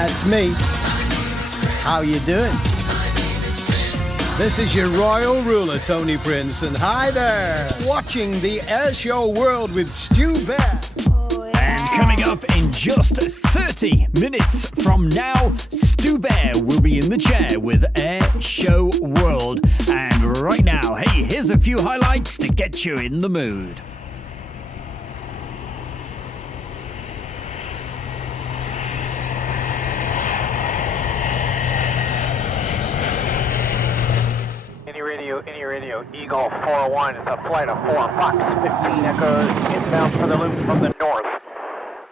That's me. How you doing? This is your royal ruler, Tony Prince, and hi there! Watching the Air Show World with Stu Bear. And coming up in just 30 minutes from now, Stu Bear will be in the chair with Air Show World. And right now, hey, here's a few highlights to get you in the mood. Any radio, Eagle 401, it's a flight of 4, Fox 15 Echoes, inbound for the loop from the north.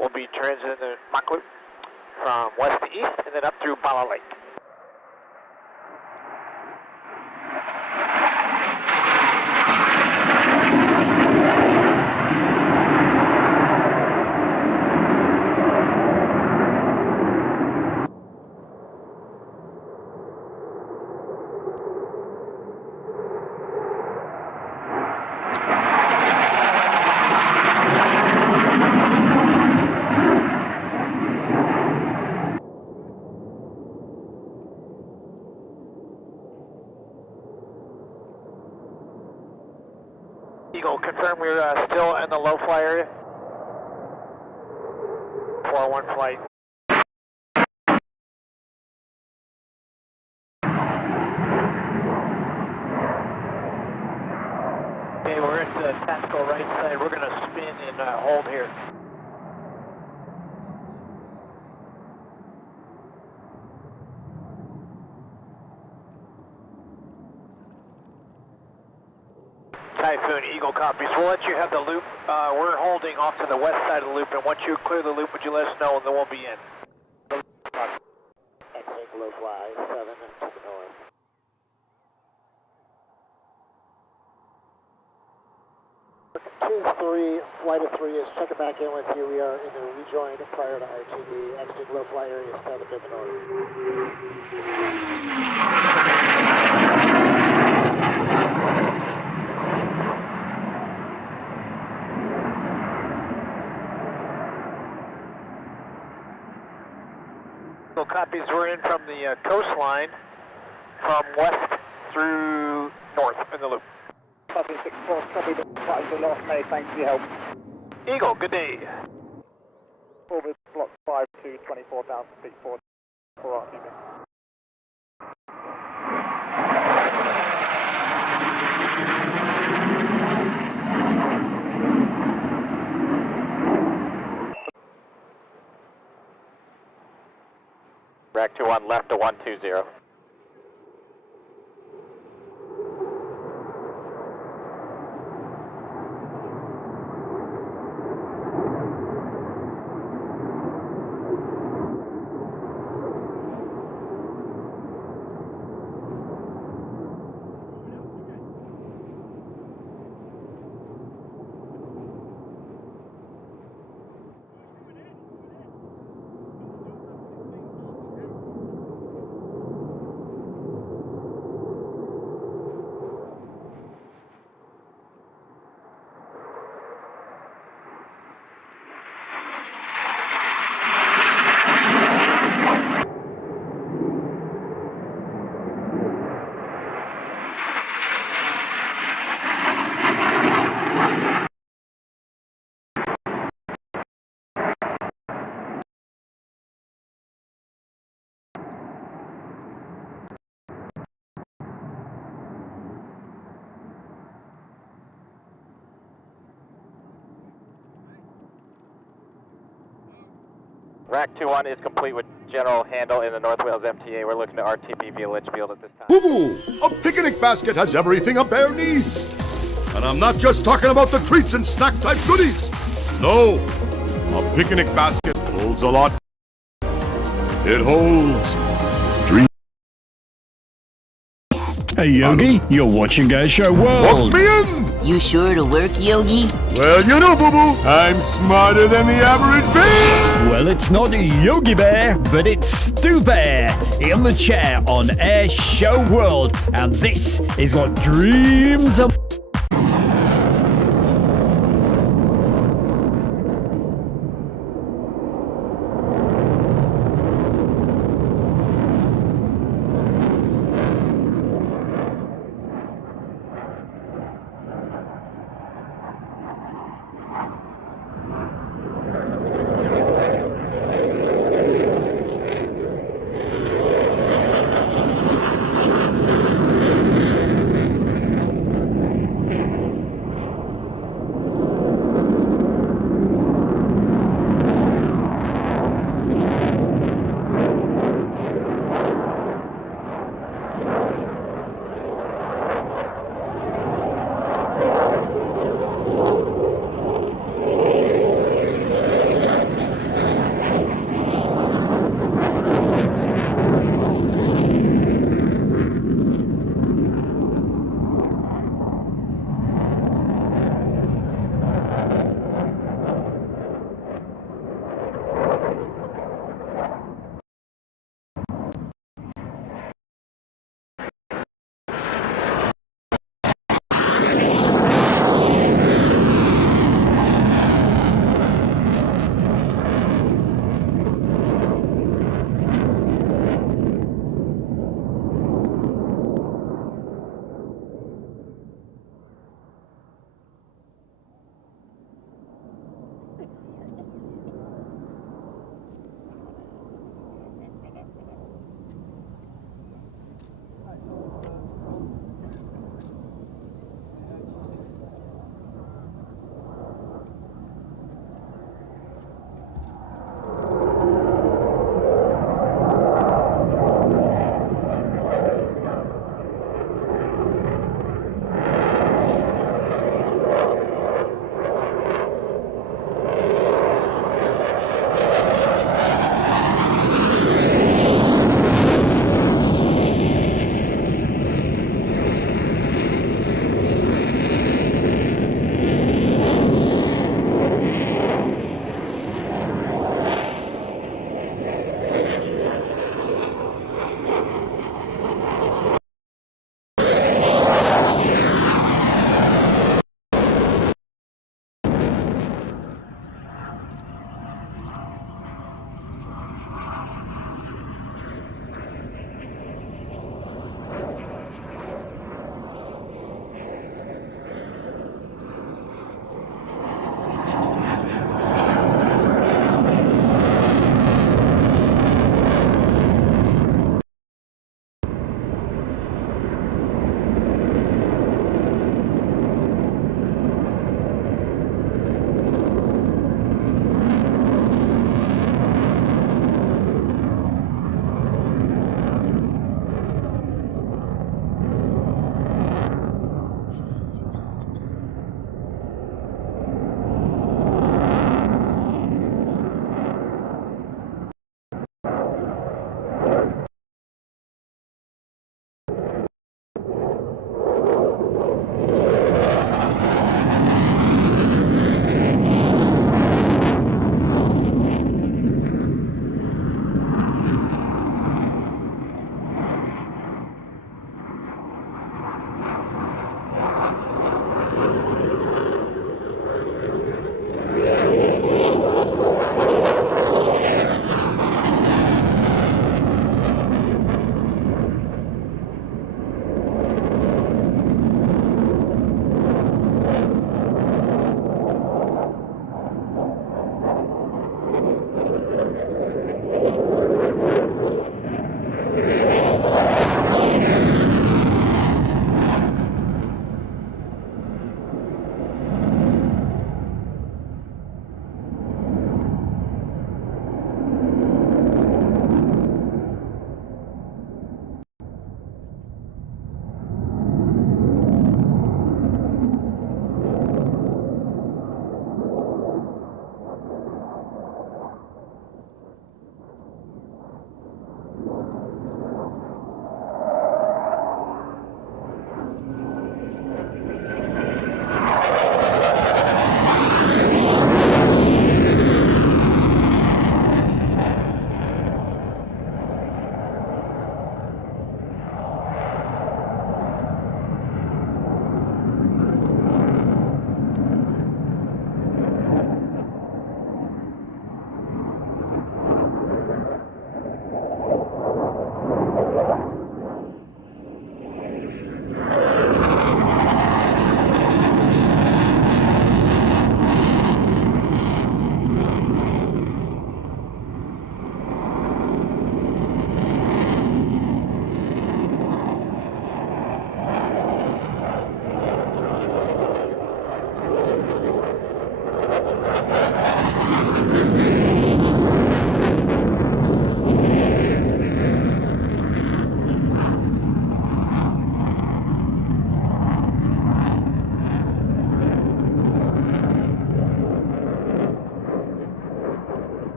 We'll be transiting the Mach loop from west to east and then up through Bala Lake. Eagle, confirm we're still in the low fly area. 401 flight. Okay, we're at the tactical right side. We're going to spin and hold here. Typhoon, Eagle copies. We'll let you have the loop. We're holding off to the west side of the loop, and once you clear the loop, would you let us know, and then we'll be in. X-wing low fly, 7 and to the north. Two, 3, flight of 3 is checking back in with you. We are in the rejoin prior to RTD. X-wing low fly area 7 to the north. Copies, we're in from the coastline from west through north in the loop. Copy 6-4, copy the flight to lost May, thanks for your help. Eagle, good day. Orbit block 5 to 24,000 feet forward for RTB. Rack 21 left to 120. Rack 21 is complete with general handle in the North Wales MTA. We're looking to RTB via Litchfield at this time. Boo-boo! A picnic basket has everything a bear needs. And I'm not just talking about the treats and snack-type goodies. No, a picnic basket holds a lot. It holds dreams. Hey Yogi, you're watching Air Show World. Walk me in! You sure it'll work, Yogi? Well, you know, Boo-boo, I'm smarter than the average bear! Well, it's not Yogi Bear, but it's Stu Bear in the chair on Air Show World. And this is what dreams are.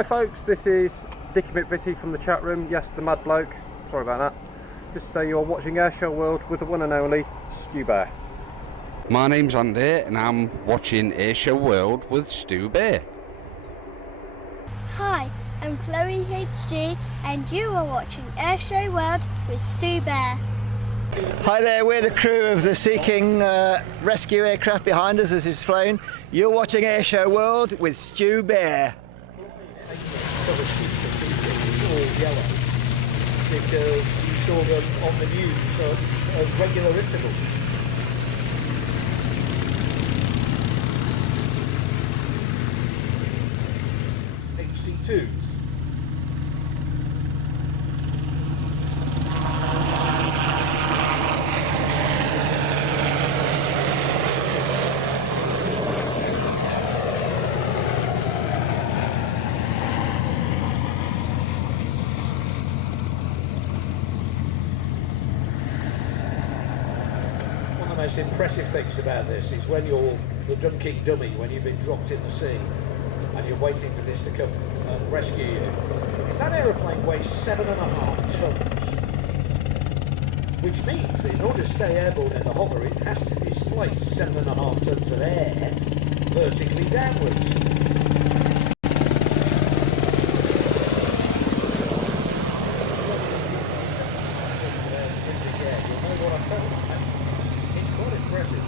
Hi folks, this is Dicky McVitie from the chat room. Yes, the mad bloke. Sorry about that. Just to say you're watching Airshow World with the one and only Stu Bear. My name's Andy and I'm watching Airshow World with Stu Bear. Hi, I'm Chloe HG and you are watching Airshow World with Stu Bear. Hi there, we're the crew of the Sea King rescue aircraft behind us as it's flown. You're watching Airshow World with Stu Bear. Yellow because you saw them on the news at regular intervals. HC2s. One of the most impressive things about this is when you're the dunking dummy, when you've been dropped in the sea and you're waiting for this to come and rescue you. Is that aeroplane weighs 7.5 tons, which means in order to stay airborne in the hover, it has to displace 7.5 tons of air vertically downwards. It's quite impressive.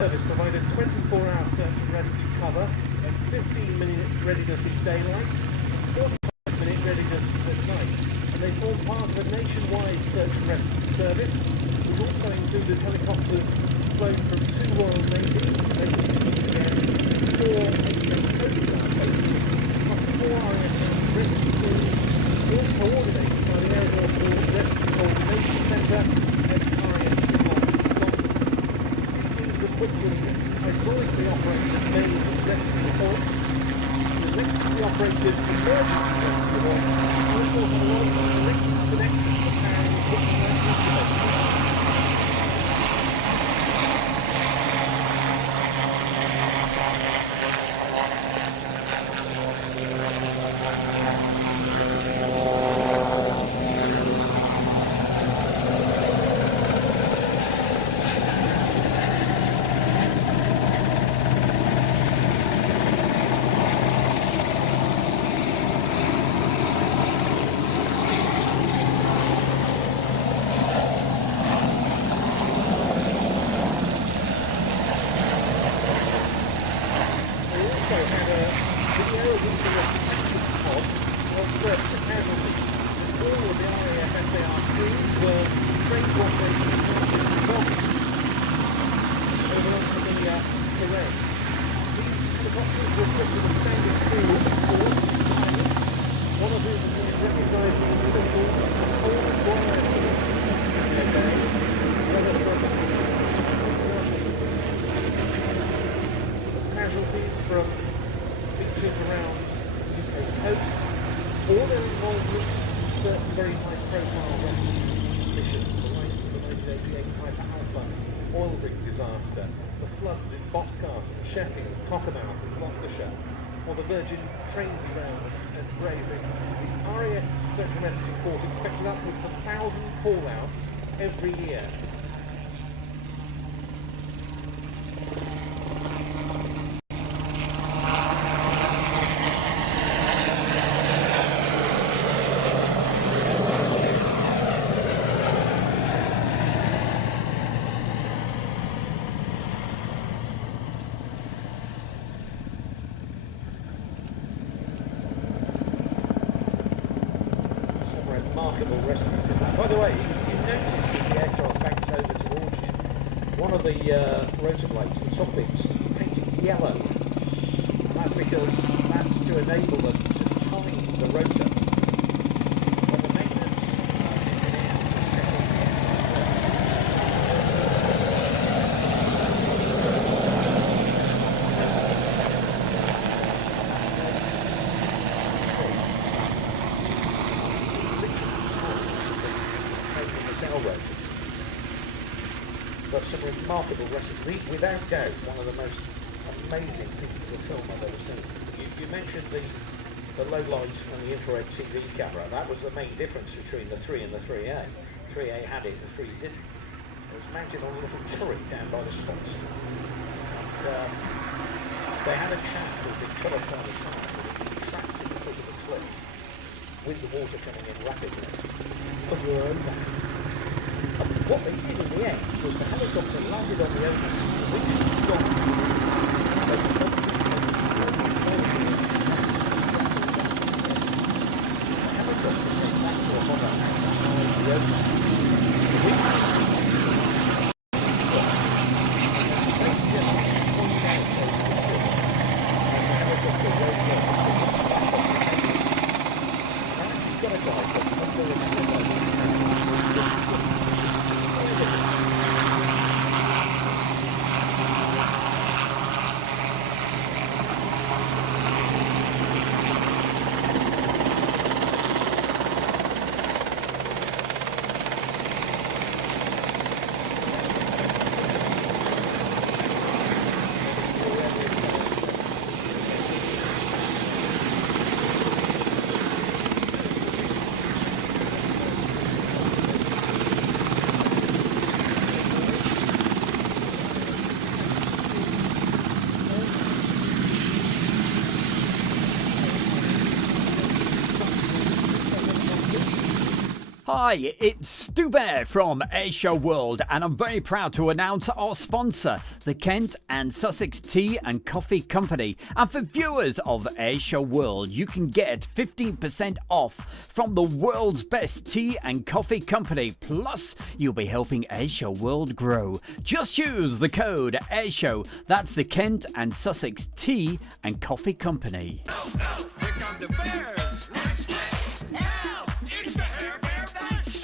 Service provided 24-hour search and rescue cover and 15-minute readiness in daylight, 45-minute readiness at night, and they form part of a nationwide search and rescue service, which also included helicopters flown from 2 Royal Navy, 4 Coast Guard bases, plus 4 RAF rescue crews, all coordinated by the Airborne Rescue Coordination Centre and RAF hydraulically operated main rescue points, electrically operated emergency rescue points, and of course a lot of electric connections to powering equipment and instruments. Casualties from beaches around the UK coast, or their involvement in certain very high-profile rescue missions, the likes of the 1988 Piper Alpha oil rig disaster, the floods in Boscastle, Sheffield, Cockermouth in Gloucestershire, or the Virgin train derailment at Graving. The RAF Search and Rescue Force expected upwards of 1,000 call-outs every year. Remarkable rescue. By the way, if you notice as the aircraft banks over towards you, one of the rotor blades, the top bits, painted yellow. And that's because that's to enable them to time the rotor. When the maintenance but some remarkable rescue. Without doubt, one of the most amazing pieces of film I've ever seen. You mentioned the low light and the infrared TV camera. That was the main difference between the 3 and the 3A. 3A had it, the 3 didn't. It was mounted on a little turret down by the stops. And they had a chap who had been cut off by the time that had been trapped at the foot of the cliff with the water coming in rapidly under their own back. And what they did in the end was the helicopter landed on the ocean, the winch was gone. They could not the helicopter came back to a hover outside the ocean. The winch Hi, it's Stu Bear from Airshow World, and I'm very proud to announce our sponsor, the Kent and Sussex Tea and Coffee Company. And for viewers of Airshow World, you can get 15% off from the world's best tea and coffee company. Plus, you'll be helping Airshow World grow. Just use the code Airshow. That's the Kent and Sussex Tea and Coffee Company. Here come the bears. Let's get out. It's the Hair Bear Bunch.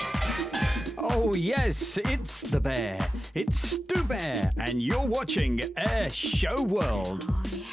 Oh yes, it's the bear. It's Stu Bear, and you're watching Airshow World. Oh, yes.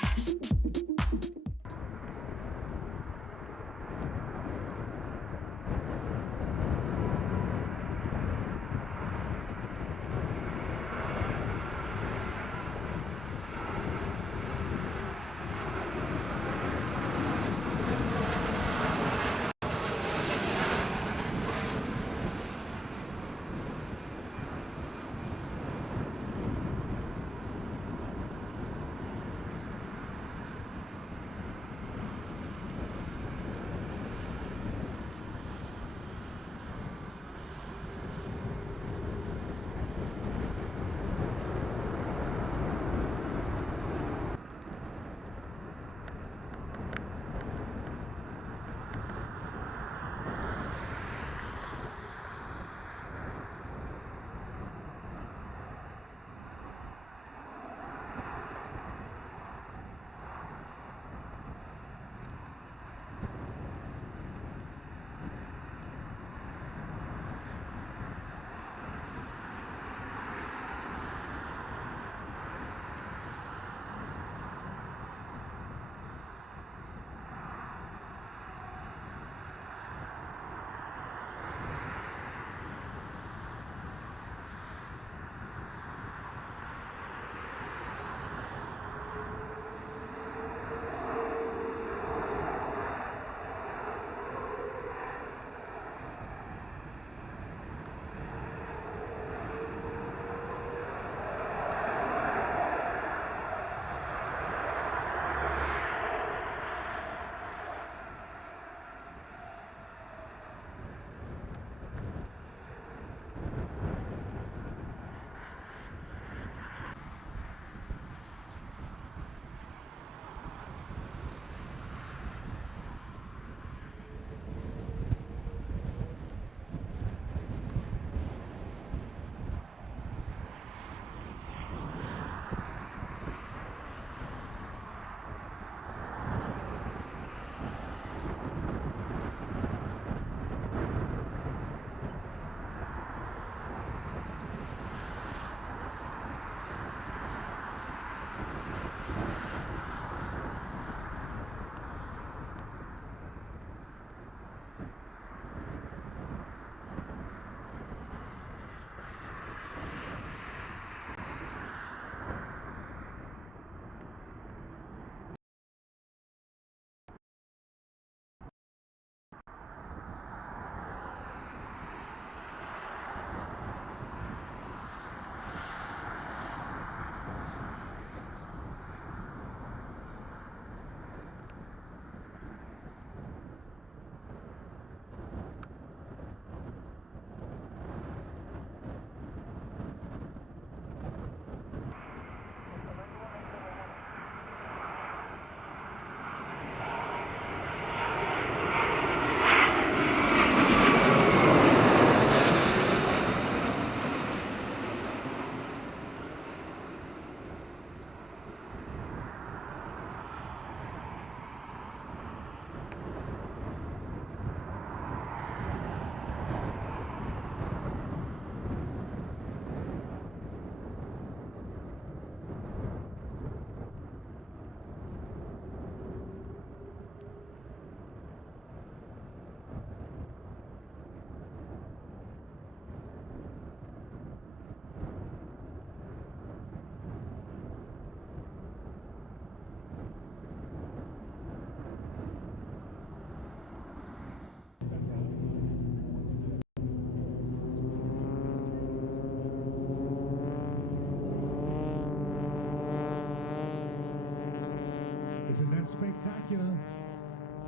spectacular.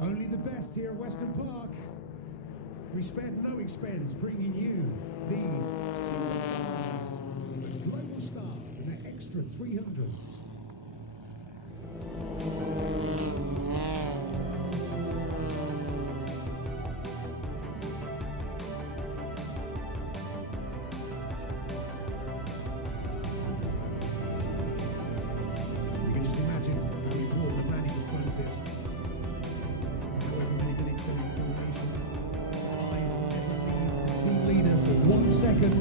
Only the best here at Western Park. We spared no expense bringing you these superstars, the global stars and their extra 300s. You can just imagine how we wore the manual fronted. However many minutes of information. Eyes never leave the team leader for 1 second.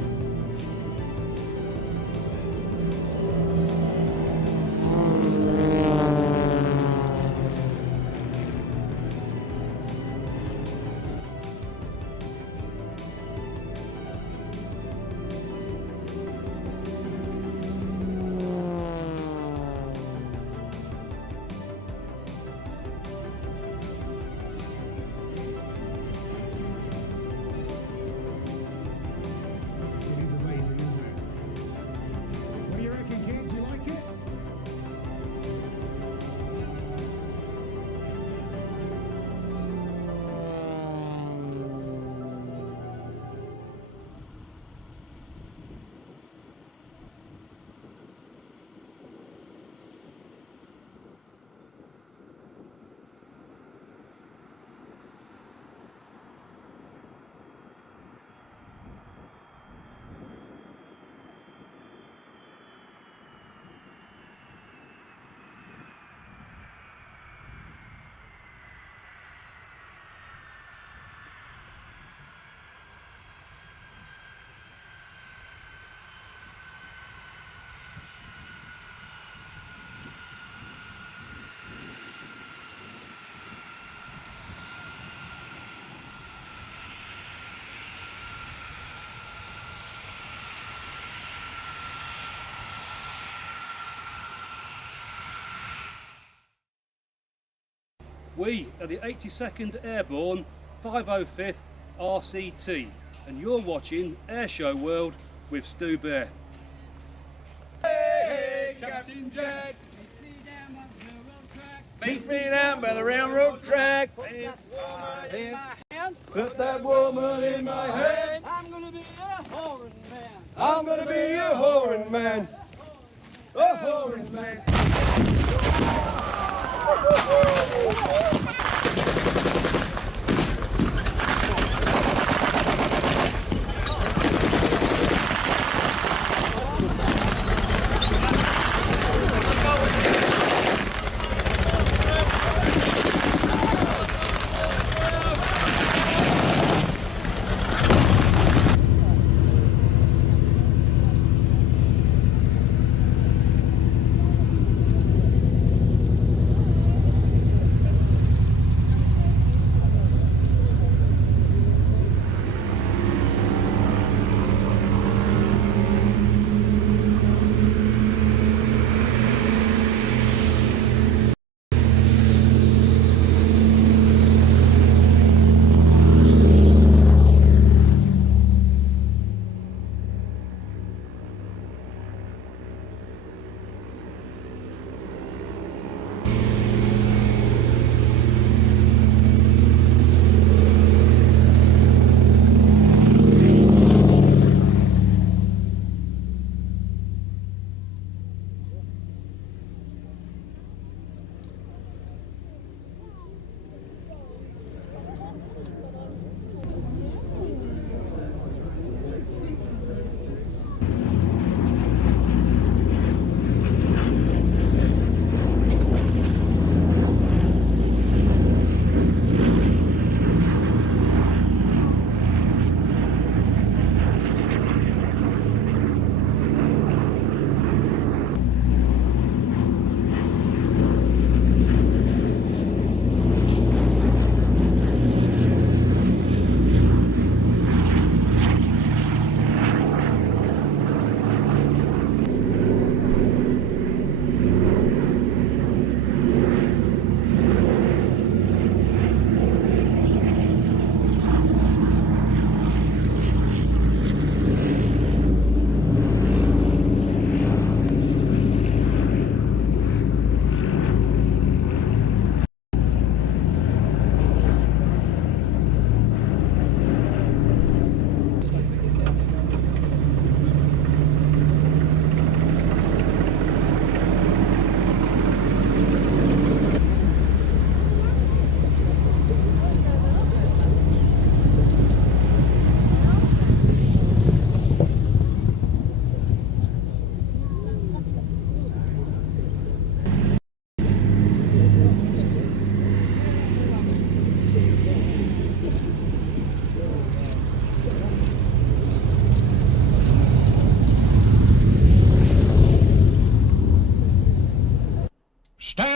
It is amazing, isn't it? What do you reckon, kids? You like it? We are the 82nd Airborne 505th RCT, and you're watching Airshow World with Stu Bear. Hey, Captain Jack. Meet me down by the railroad track. Put that woman in my hand. I'm gonna be a whoring man. I'm gonna be a whoring man. A whoring man.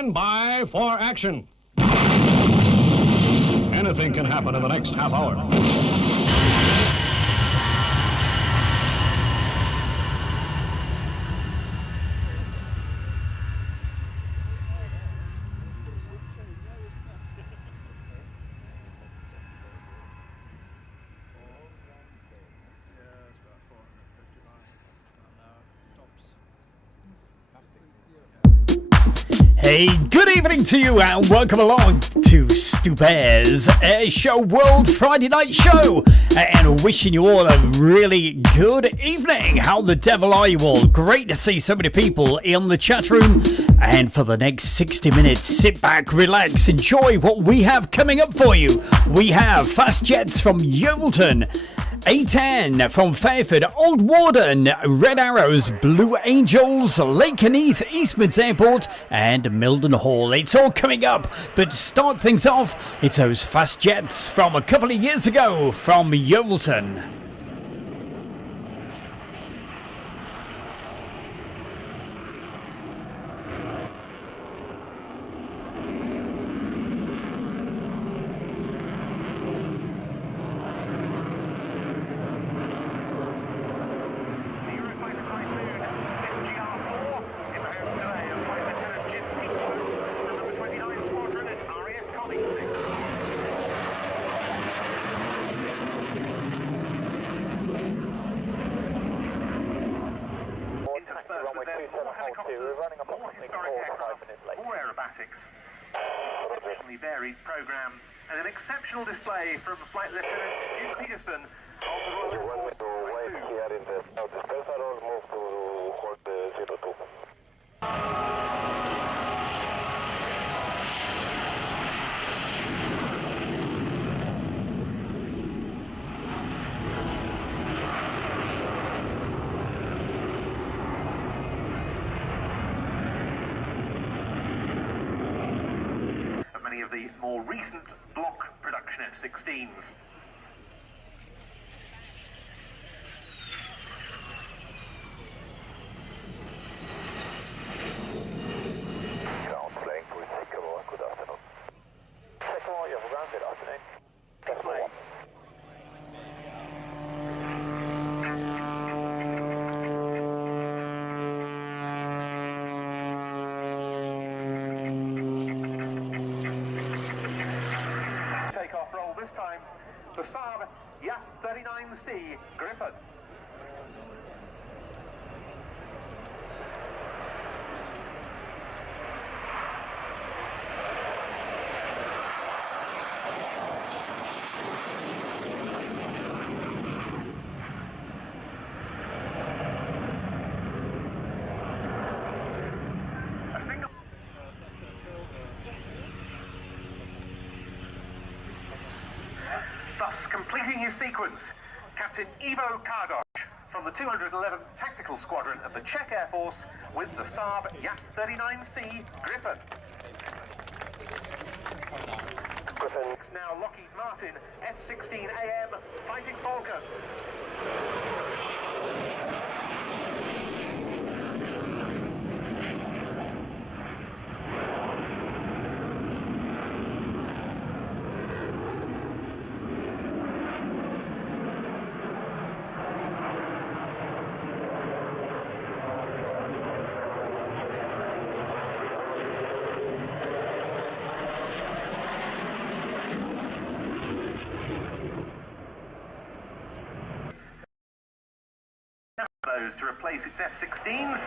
stand by for action. Anything can happen in the next half hour. Hey, good evening to you and welcome along to Stu Bear's Air Show World Friday Night Show, and wishing you all a really good evening. How the devil are you all? Great to see so many people in the chat room, and for the next 60 minutes, sit back, relax, enjoy what we have coming up for you. We have Fast Jets from Yeovilton, A10 from Fairford, Old Warden, Red Arrows, Blue Angels, Lakenheath, Eastman's Airport, and Mildenhall. It's all coming up, but to start things off, it's those Fast Jets from a couple of years ago from Yeovilton. Exceptionally varied program and an exceptional display from Flight Lieutenant Duke Peterson of the Royal Air Force Type 2. Of the more recent block production F-16s. This time, the Saab Yas-39C Gripen. A single. Thus completing his sequence, Captain Ivo Kardosh from the 211th Tactical Squadron of the Czech Air Force with the Saab Yas-39C Gripen. It's now Lockheed Martin F-16AM Fighting Falcon. To replace its F-16s.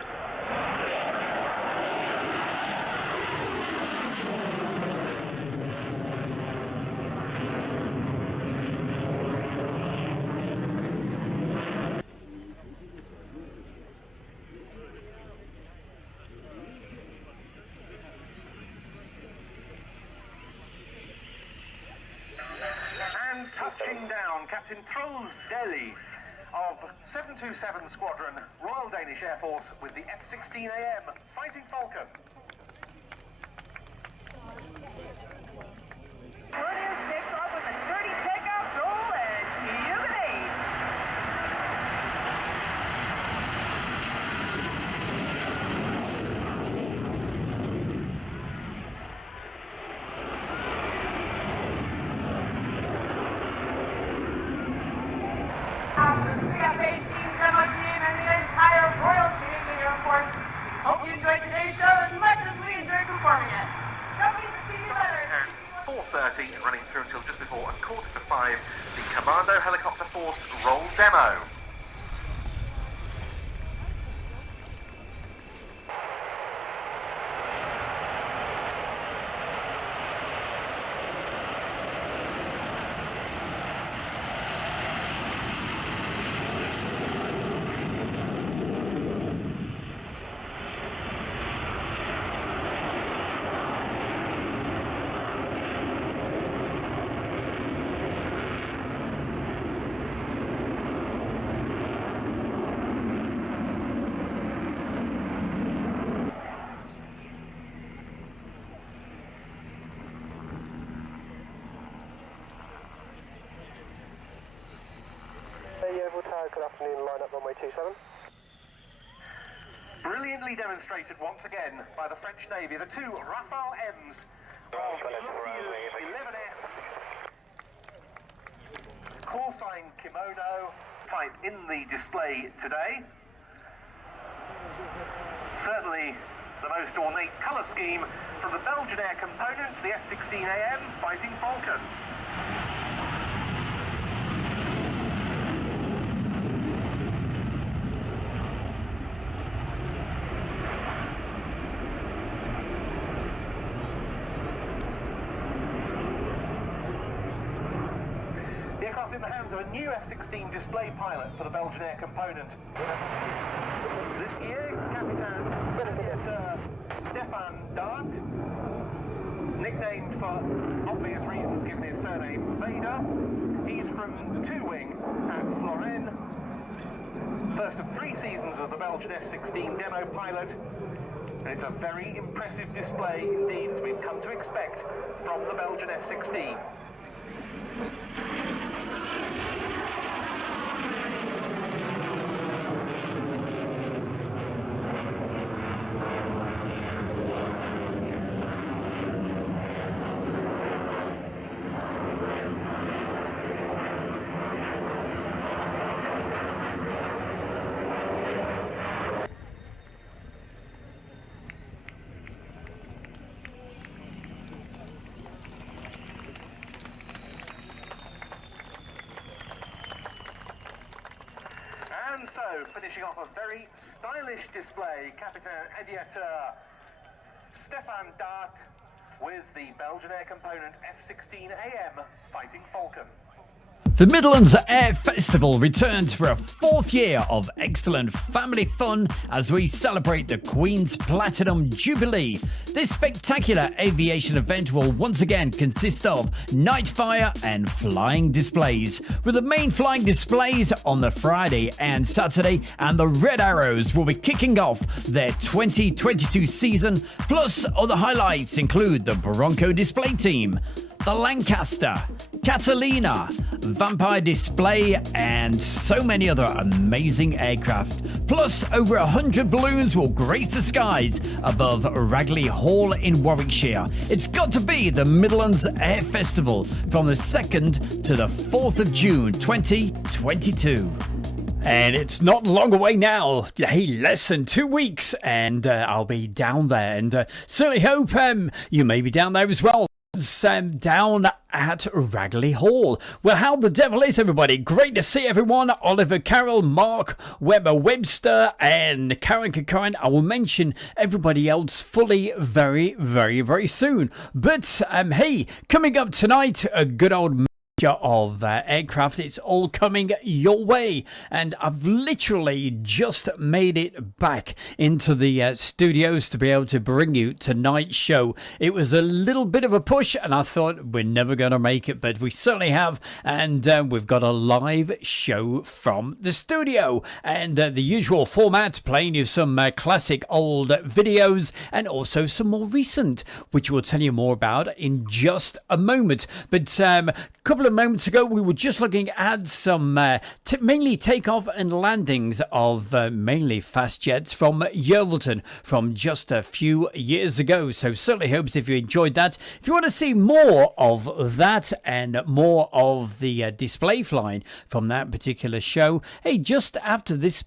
And touching down, Captain Troels Deli of 727 Squadron, Royal Danish Air Force with the F-16AM Fighting Falcon. Brilliant takeoff with a dirty takeoff roll and humidate. The CF-18 demo team and the entire Royal Canadian Air Force. Hope you enjoyed today's show as much as we enjoyed performing it. Company to see you later. At 4:30 and running through until just before 4:45, the Commando Helicopter Force roll demo. Good afternoon, line up runway 27. Brilliantly demonstrated once again by the French Navy, the two Rafale M's of 11F. Call sign Kimono type in the display today. Certainly the most ornate colour scheme from the Belgian Air component, the F-16AM Fighting Falcon. In the hands of a new F-16 display pilot for the Belgian Air component. This year, Captain Stefan Dart, nicknamed for obvious reasons given his surname Vader. He's from 2-Wing at Florennes. First of 3 seasons as the Belgian F-16 demo pilot. And it's a very impressive display indeed, as we've come to expect from the Belgian F-16. And so, finishing off a very stylish display, Captain Aviateur Stefan Dart with the Belgian Air component F-16AM Fighting Falcon. The Midlands Air Festival returns for a 4th year of excellent family fun as we celebrate the Queen's Platinum Jubilee. This spectacular aviation event will once again consist of night fire and flying displays, with the main flying displays on the Friday and Saturday, and the Red Arrows will be kicking off their 2022 season. Plus, other highlights include the Bronco display team, the Lancaster, Catalina, Vampire Display, and so many other amazing aircraft. Plus, over 100 balloons will grace the skies above Ragley Hall in Warwickshire. It's got to be the Midlands Air Festival from the 2nd to the 4th of June 2022. And it's not long away now. Hey, less than 2 weeks, and I'll be down there. And certainly hope you may be down there as well. Down at Ragley Hall. Well, how the devil is everybody? Great to see everyone. Oliver Carroll, Mark Weber Webster, and Karen Kakaran. I will mention everybody else fully very, very, very soon. But hey, coming up tonight, a good old of aircraft. It's all coming your way, and I've literally just made it back into the studios to be able to bring you tonight's show. It was a little bit of a push, and I thought we're never going to make it, but we certainly have, and we've got a live show from the studio, and the usual format, playing you some classic old videos and also some more recent, which we'll tell you more about in just a moment. But a couple of of moments ago, we were just looking at some mainly takeoff and landings of mainly fast jets from Yeovilton from just a few years ago. So certainly hopes if you enjoyed that. If you want to see more of that and more of the display flying from that particular show, hey, just after this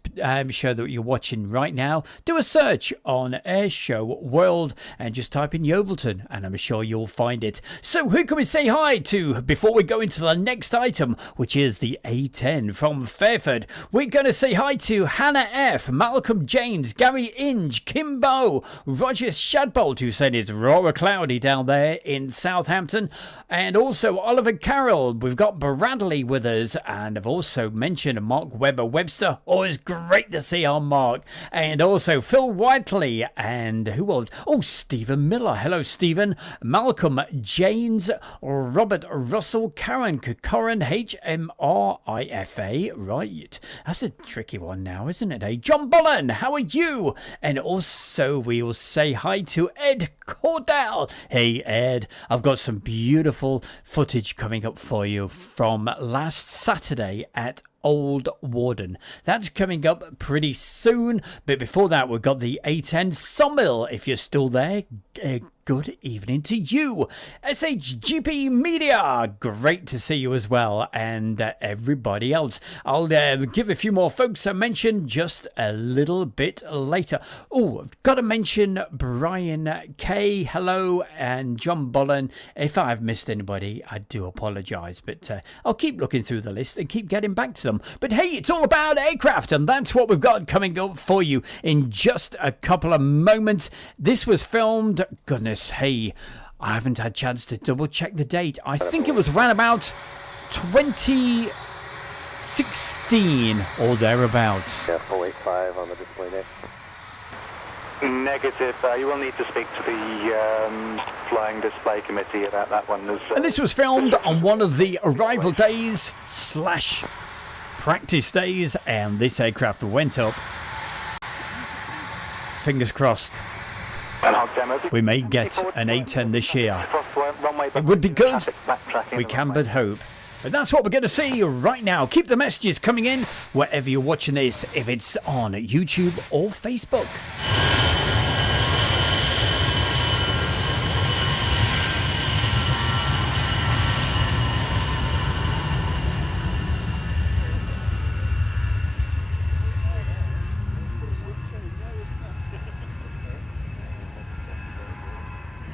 show that you're watching right now, do a search on Air Show World and just type in Yeovilton, and I'm sure you'll find it. So who can we say hi to before we go into the next item, which is the A10 from Fairford? We're going to say hi to Hannah F, Malcolm James, Gary Inge, Kimbo, Roger Shadbolt, who said it's raw cloudy down there in Southampton, and also Oliver Carroll. We've got Bradley with us, and I've also mentioned Mark Webster. Always great to see our Mark. And also Phil Whiteley, and who else? Oh, Stephen Miller. Hello, Stephen. Malcolm James, Robert Russell, Karen Kokoran, HMRIFA. Right. That's a tricky one now, isn't it? Hey, John Bullen, how are you? And also we'll say hi to Ed Cordell. Hey, Ed, I've got some beautiful footage coming up for you from last Saturday at Old Warden. That's coming up pretty soon, but before that we've got the A10 Sawmill. If you're still there, good evening to you. SHGP Media, great to see you as well, and everybody else. I'll give a few more folks a mention just a little bit later. Oh, I've got to mention Brian K, hello, and John Bollen. If I've missed anybody, I do apologise, but I'll keep looking through the list and keep getting back to them. But hey, it's all about aircraft, and that's what we've got coming up for you in just a couple of moments. This was filmed, goodness, hey, I haven't had a chance to double check the date. I think it was around about 2016 or thereabouts. Yeah, 485 on the display there. Negative. You will need to speak to the flying display committee about that one. And this was filmed on one of the arrival days / practice days, and this aircraft went up. Fingers crossed we may get an A10 this year. It would be good. We can but hope. But that's what we're going to see right now. Keep the messages coming in wherever you're watching this, if it's on YouTube or Facebook.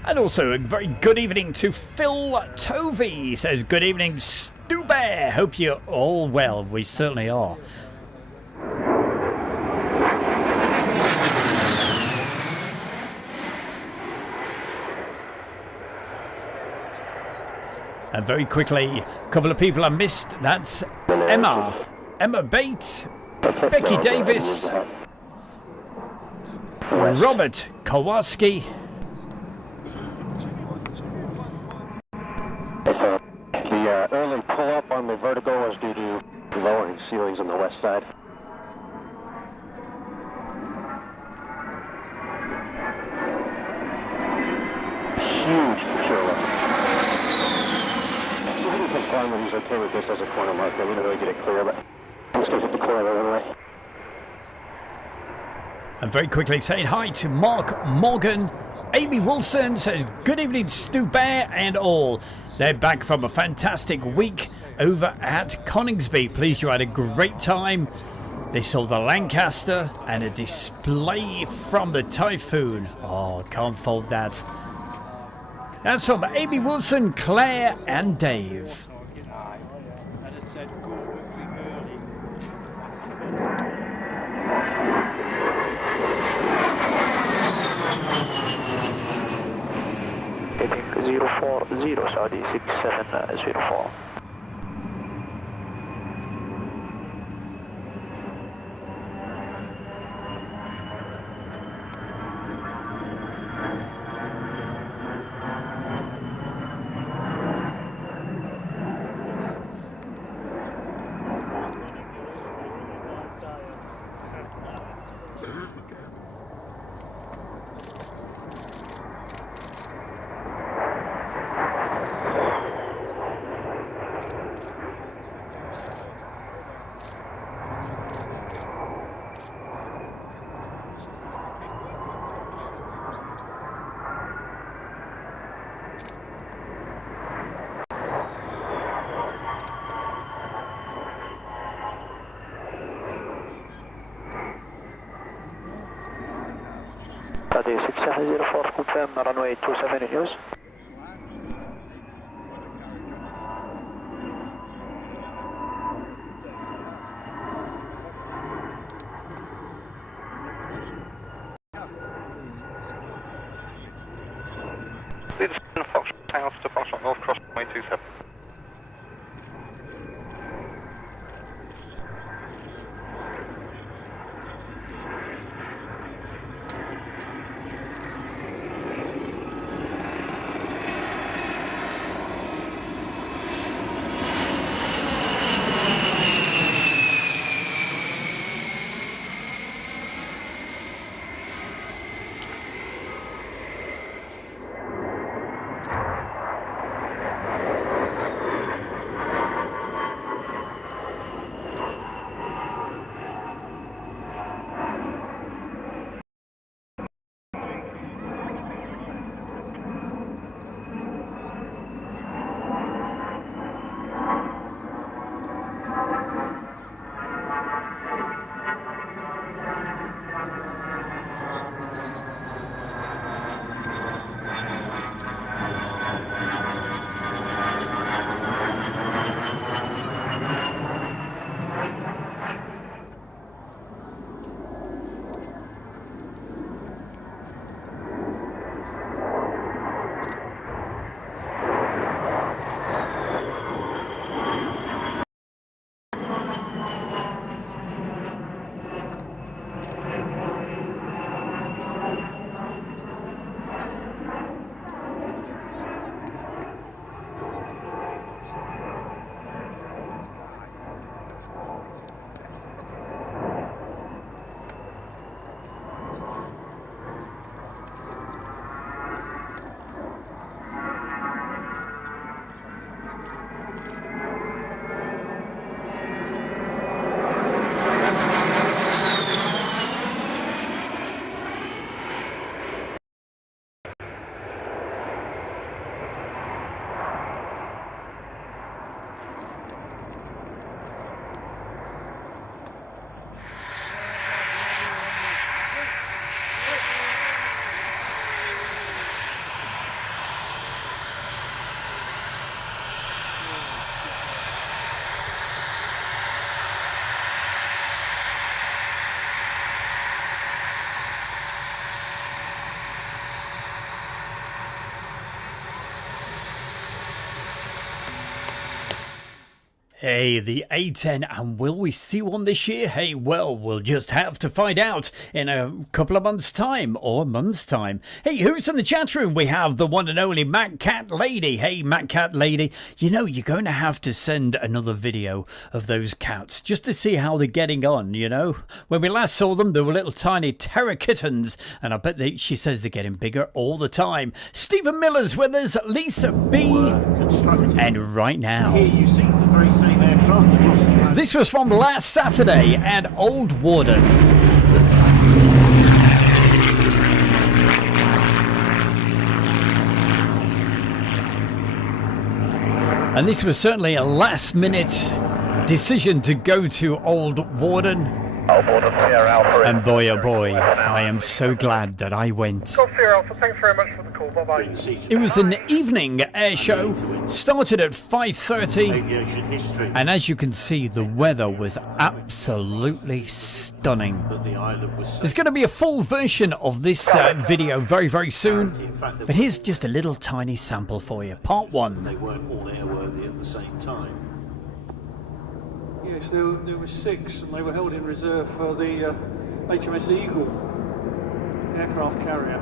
And also a very good evening to Phil Tovey. Says, good evening, Stu Bear. Hope you're all well. We certainly are. And very quickly, a couple of people I missed. That's Emma Bate, Becky Davis, Robert Kowalski. The early pull-up on the Vertigo was due to lowering ceilings on the west side. Huge trailer. We didn't confirm that he's okay with this as a corner marker. We didn't really get it clear, but I'm just going to hit the corner the other way. And very quickly saying hi to Mark Morgan. Amy Wilson says, good evening, Stu Bear and all. They're back from a fantastic week over at Coningsby. Pleased you had a great time. They saw the Lancaster and a display from the Typhoon. Oh, can't fault that. That's from Amy Wilson, Claire and Dave. Heading 040 Saudi 6704. Saturday 670 confirm runway 27 in use. Lead Fox South to Foxtrot North, cross runway 27. Hey, the A10, and will we see one this year? Hey, well, we'll just have to find out in a couple of months' time, or a month's time. Hey, who's in the chat room? We have the one and only Matt Cat Lady. Hey, Matt Cat Lady, you know, you're going to have to send another video of those cats just to see how they're getting on, you know? When we last saw them, they were little tiny terror kittens, and I bet she says they're getting bigger all the time. Stephen Miller's with us, Lisa B, and right now. Here you see the very same aircraft across the This was from last Saturday at Old Warden. And this was certainly a last-minute decision to go to Old Warden. And boy, oh boy, I am so glad that I went. Golf Sierra Alpha, thanks very much for the call. Bye-bye. It was an evening air show, started at 5:30, and as you can see, the weather was absolutely stunning. There's going to be a full version of this video very, very soon, but here's just a little tiny sample for you, part one. They weren't all airworthy at the same time. Yes, there were 6, and they were held in reserve for the HMS Eagle aircraft carrier.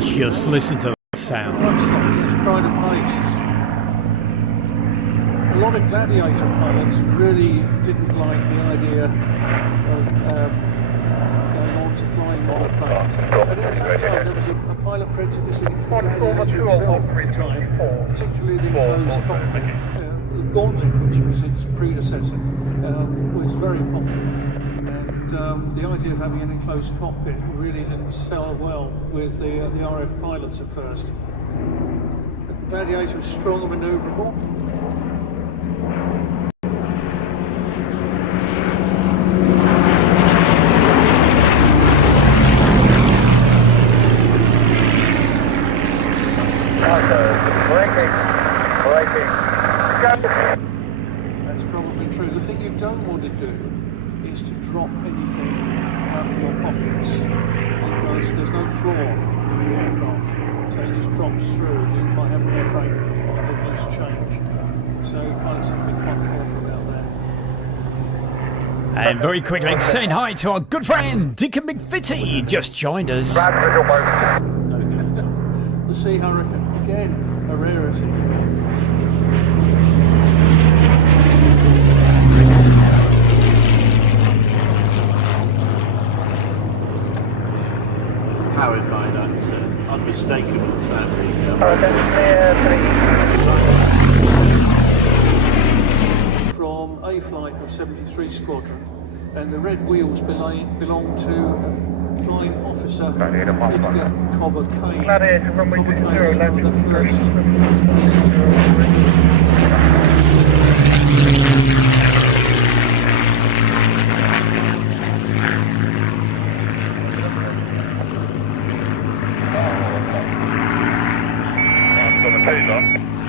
Just listen to that sound. Pride of place. A lot of Gladiator pilots really didn't like the idea of going on to flying monoplanes. But at the same time, there was a pilot prejudice against the Gladiator itself at the time, particularly the Gauntlet, which was its predecessor, was very popular. and the idea of having an enclosed cockpit really didn't sell well with the RF pilots at first. The Gladiator is strong and manoeuvrable. That's probably true. The thing you don't want to do is to drop anything out of your pockets, because there's no floor in the aircraft, so it just drops through. You might have an airframe that needs change, so pilots have to be quite careful about that. And very quickly, saying hi to our good friend Deacon McFitty, just joined us. No good. The Sea Hurricane, again, a rarity. Powered by that unmistakable sound. From A flight of 73 Squadron, and the red wheels belong to a flying officer, Edgar Cobber Kane. Gladiator, runway 20 left,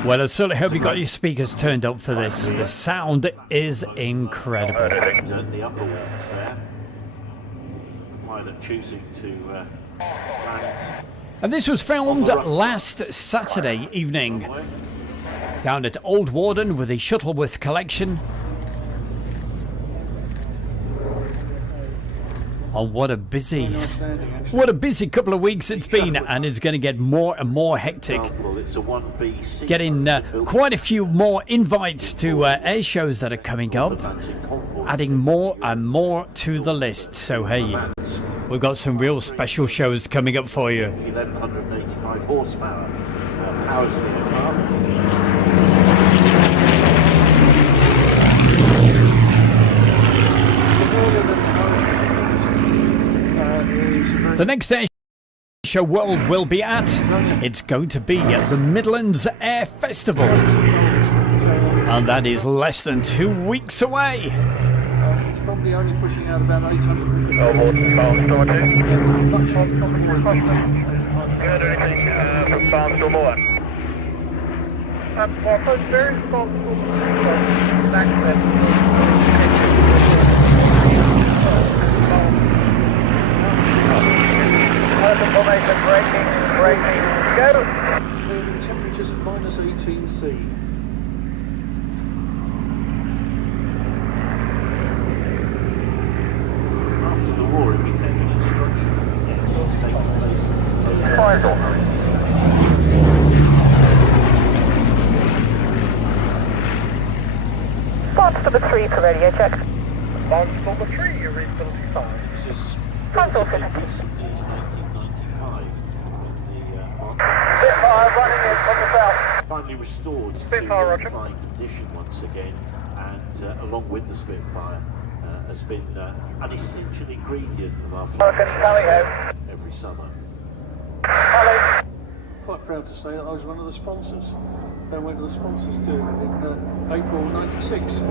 Well, I certainly hope you got your speakers turned up for this. The sound is incredible. The upper ones there. Pilot choosing to land. And this was filmed last Saturday evening down at Old Warden with the Shuttleworth collection. Oh, what a busy couple of weeks it's been, and it's going to get more and more hectic. Getting quite a few more invites to air shows that are coming up, adding more and more to the list. So hey, we've got some real special shows coming up for you. 1185 horsepower powers the aircraft. The next Air Show World will be at, it's going to be at the Midlands Air Festival, and that is less than 2 weeks away. It's probably only pushing out about 800. from Barnstable Moor. Well, so it's very responsible access. Open formation, braking, go! The temperature's minus 18°C. After the war, it became an instruction. It's taking place. Barnstable 3 for radio check. Barnstable 3, you're readability 5. This is Barnstable recently as 1995 when the Spitfire running in from the south. finally restored Spitfire, to Roger. flying condition once again, and along with the Spitfire has been an essential ingredient of our flight every summer. Quite proud to say that I was one of the sponsors. They went to the sponsors do in April '96.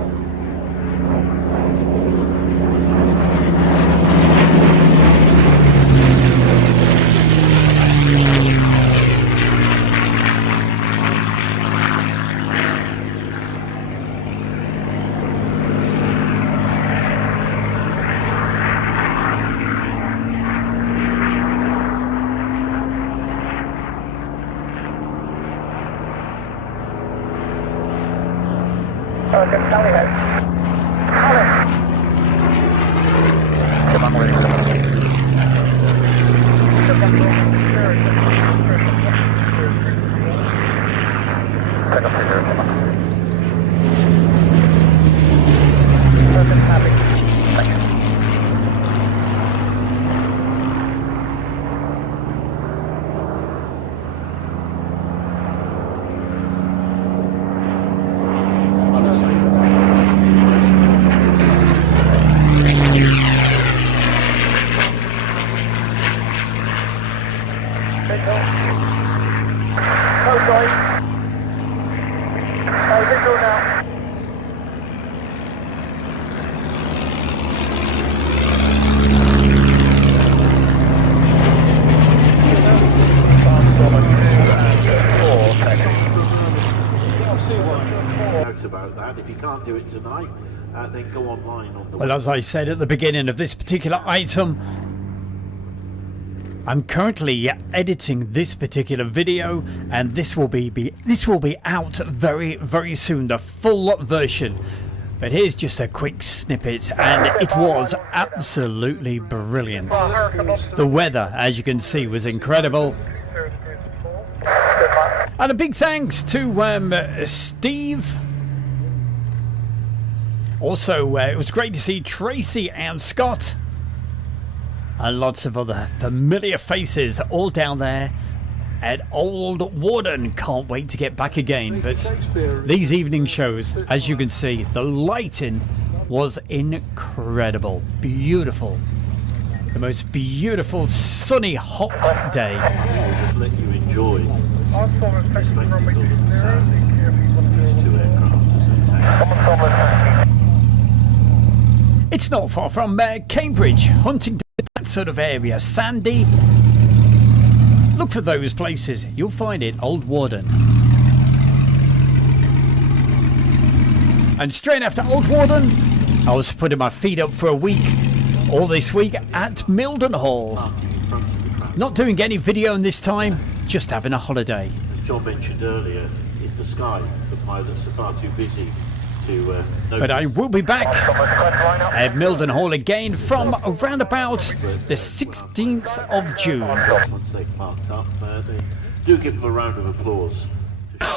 do it tonight, then go online on the Well, as I said at the beginning of this particular item, I'm currently editing this particular video, and this will be out very, very soon, the full version. But here's just a quick snippet, and it was absolutely brilliant. The weather, as you can see, was incredible. And a big thanks to Steve. Also, it was great to see Tracy and Scott. And lots of other familiar faces all down there at Old Warden. Can't wait to get back again. But these evening shows, as you can see, the lighting was incredible. Beautiful. The most beautiful, sunny, hot day. We'll just let you enjoy the spectacle of the sound these two aircraft as they take. It's not far from Cambridge, Huntingdon, that sort of area. Sandy. Look for those places. You'll find it, Old Warden. And straight after Old Warden, I was putting my feet up for a week, all this week at Mildenhall. Not doing any videoing this time, just having a holiday. As John mentioned earlier, in the sky, the pilots are far too busy to but I will be back at Mildenhall again from around about the 16th of June. Once they've parked up, they do give them a round of applause. Here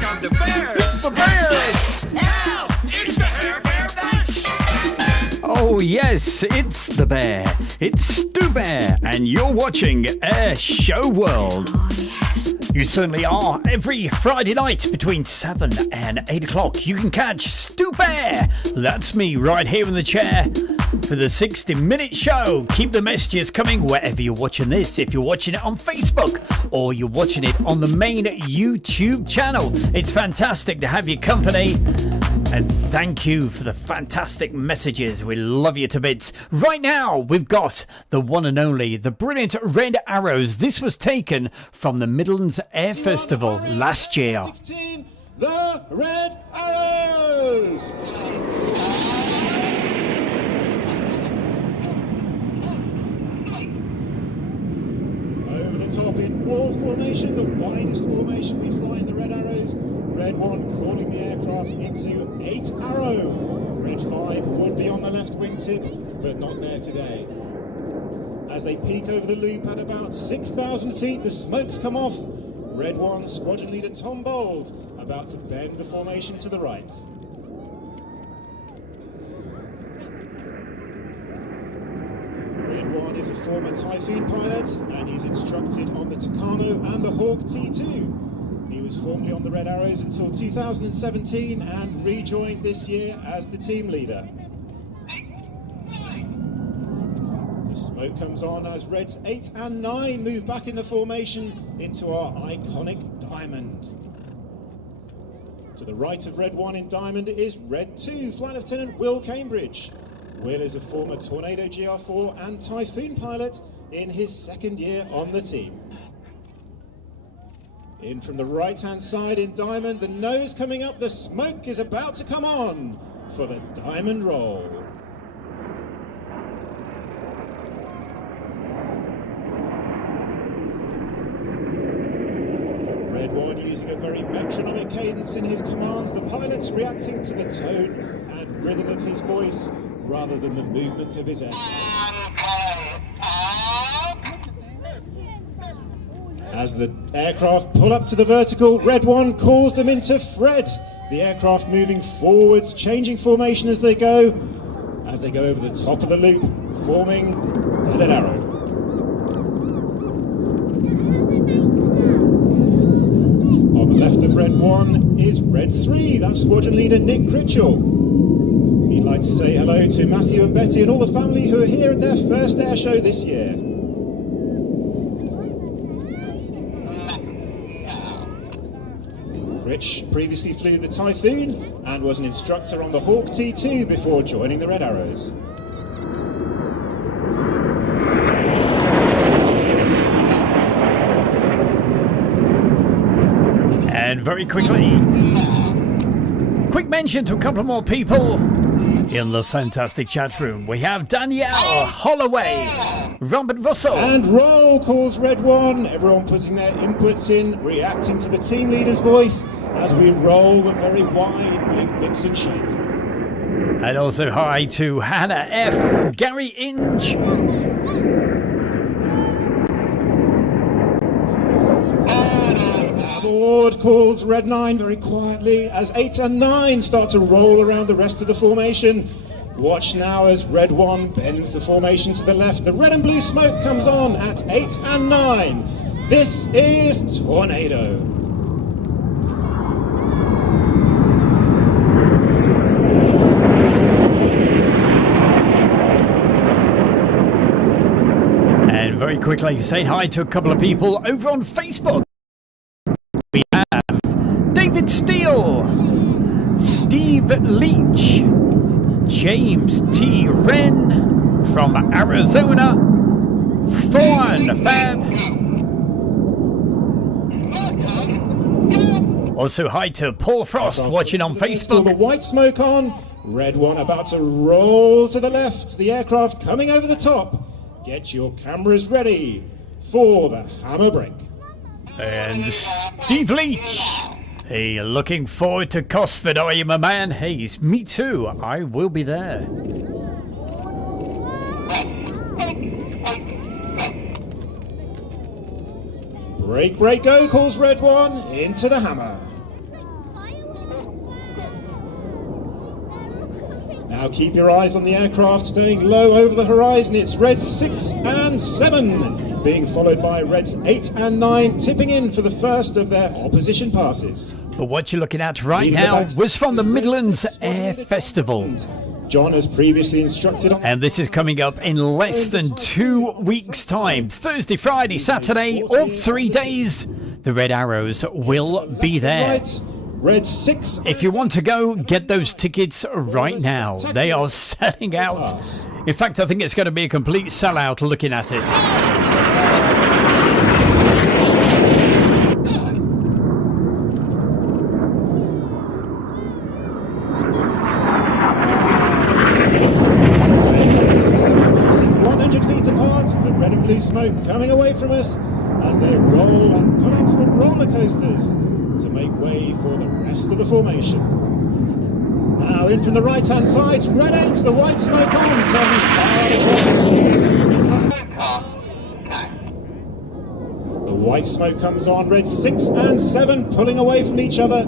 come the bears! It's the bears! Now, it's the Hair Bear Bash! Oh yes, it's the bear. It's Stu Bear, and you're watching Air Show World. You certainly are. Every Friday night between 7 and 8 o'clock, you can catch Stu Bear. That's me right here in the chair for the 60-minute show. Keep the messages coming wherever you're watching this. If you're watching it on Facebook or you're watching it on the main YouTube channel, it's fantastic to have your company. And thank you for the fantastic messages. We love you to bits. Right now, we've got the one and only, the brilliant Red Arrows. This was taken from the Midlands Air Festival last year. The Red Arrows! Over the top in wall formation, the widest formation we fly in the Red Arrows. Red 1 calling the aircraft into 8 Arrow. Red 5 would be on the left wingtip, but not there today. As they peak over the loop at about 6,000 feet, the smokes come off. Red 1 squadron leader Tom Bold about to bend the formation to the right. Red 1 is a former Typhoon pilot, and he's instructed on the Tucano and the Hawk T2. He was formerly on the Red Arrows until 2017 and rejoined this year as the team leader. The smoke comes on as Reds 8 and 9 move back in the formation into our iconic Diamond. To the right of Red 1 in Diamond is Red 2, Flight Lieutenant Will Cambridge. Will is a former Tornado GR4 and Typhoon pilot in his second year on the team. In from the right-hand side in Diamond, the nose coming up, the smoke is about to come on for the Diamond roll. Red 1 using a very metronomic cadence in his commands, the pilot's reacting to the tone and rhythm of his voice rather than the movement of his aircraft. As the aircraft pull up to the vertical, Red 1 calls them into Fred. The aircraft moving forwards, changing formation as they go over the top of the loop, forming the Red Arrow. On the left of Red 1 is Red 3, that's squadron leader Nick Critchell. He'd like to say hello to Matthew and Betty and all the family who are here at their first air show this year. Rich previously flew the Typhoon and was an instructor on the Hawk T2 before joining the Red Arrows. And very quickly, Quick mention to a couple more people in the fantastic chat room. We have Danielle Holloway, Robert Russell. And roll calls Red 1. Everyone putting their inputs in, reacting to the team leader's voice as we roll the very wide Big Vixen shape. And also hi to Hannah F, Gary Inge. Board calls Red 9 very quietly as 8 and 9 start to roll around the rest of the formation. Watch now as Red 1 bends the formation to the left. The red and blue smoke comes on at 8 and 9. This is Tornado. And very quickly, say hi to a couple of people over on Facebook. We have David Steele, Steve Leach, James T. Wren from Arizona, Thorn Fab. Also hi to Paul Frost watching on Facebook. The white smoke on, Red 1 about to roll to the left, the aircraft coming over the top. Get your cameras ready for the hammer break. And Steve Leach. Hey, looking forward to Cosford, are you, my man? Hey, me too. I will be there. Break, break, go, calls Red 1 into the hammer. Now keep your eyes on the aircraft, staying low over the horizon. It's Reds 6 and 7, being followed by Reds 8 and 9, tipping in for the first of their opposition passes. But what you're looking at right now was from the Midlands Air Festival. John has previously instructed on... And this is coming up in less than 2 weeks' time. Thursday, Friday, Saturday, all 3 days. The Red Arrows will be there. Red 6. If you want to go, get those tickets right now. They are selling out. In fact, I think it's going to be a complete sellout looking at it. Red 6 and 7 passing 100 feet apart. The red and blue smoke coming away from us as they roll and pull up from roller coasters to make way for the rest of the formation. Now in from the right-hand side, Red 8, the white smoke on, turning hard across to the front. The white smoke comes on, Red 6 and 7 pulling away from each other,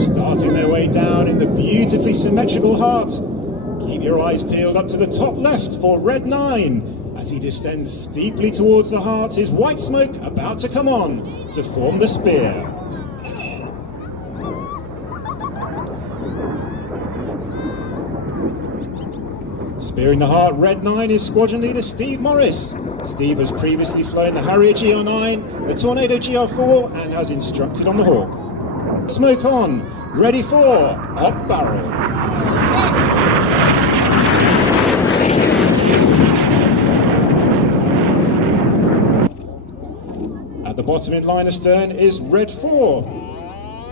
starting their way down in the beautifully symmetrical heart. Keep your eyes peeled up to the top left for Red 9 as he descends steeply towards the heart, his white smoke about to come on to form the spear. Spearing the heart, Red 9 is squadron leader Steve Morris. Steve has previously flown the Harrier GR9, the Tornado GR4, and has instructed on the Hawk. Smoke on, ready for hot barrel. At the bottom in line astern is Red 4.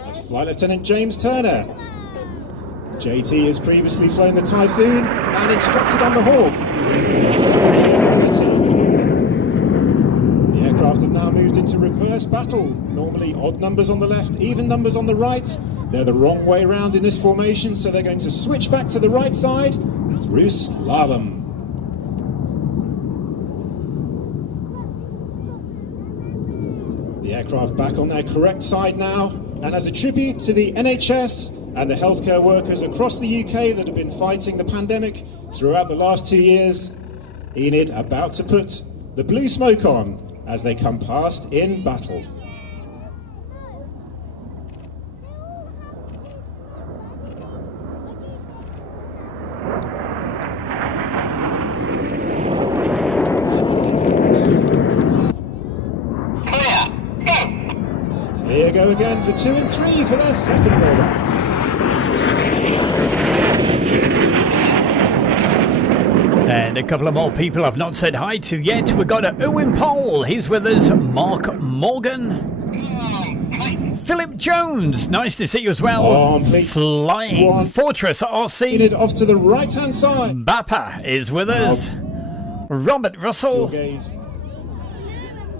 That's Flight Lieutenant James Turner. JT has previously flown the Typhoon and instructed on the Hawk. He's in his second year on the team. The aircraft have now moved into reverse battle. Normally odd numbers on the left, even numbers on the right. They're the wrong way round in this formation, so they're going to switch back to the right side through slalom. The aircraft back on their correct side now, and as a tribute to the NHS and the healthcare workers across the UK that have been fighting the pandemic throughout the last 2 years, Enid about to put the blue smoke on as they come past in battle. Clear go again for 2 and 3 for their second rollbacks. And a couple of more people I've not said hi to yet. We've got Owen Pole, he's with us. Mark Morgan, Philip Jones, nice to see you as well. Flying Fortress RC. Off to the right-hand side. Bappa is with us. Robert Russell.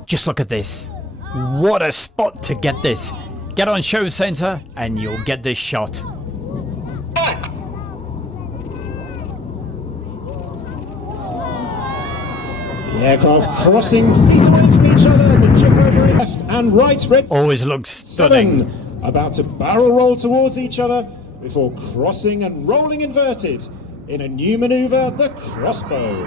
Just look at this. What a spot to get this. Get on Show Centre and you'll get this shot. The aircraft crossing feet away from each other. The chip over left and right. Red always looks stunning. 7 about to barrel roll towards each other before crossing and rolling inverted in a new manoeuvre, the crossbow.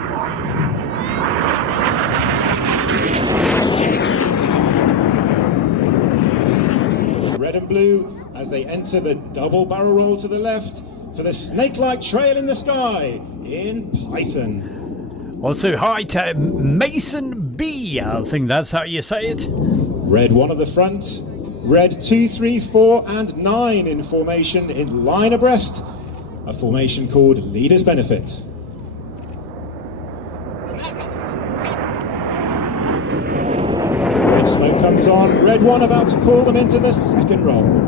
Red and blue as they enter the double barrel roll to the left for the snake-like trail in the sky in Python. Also, hi to Mason B. I think that's how you say it. Red 1 at the front, red 2, 3, 4 and 9 in formation in line abreast, a formation called Leaders Benefit. Red smoke comes on, red 1 about to call them into the second roll.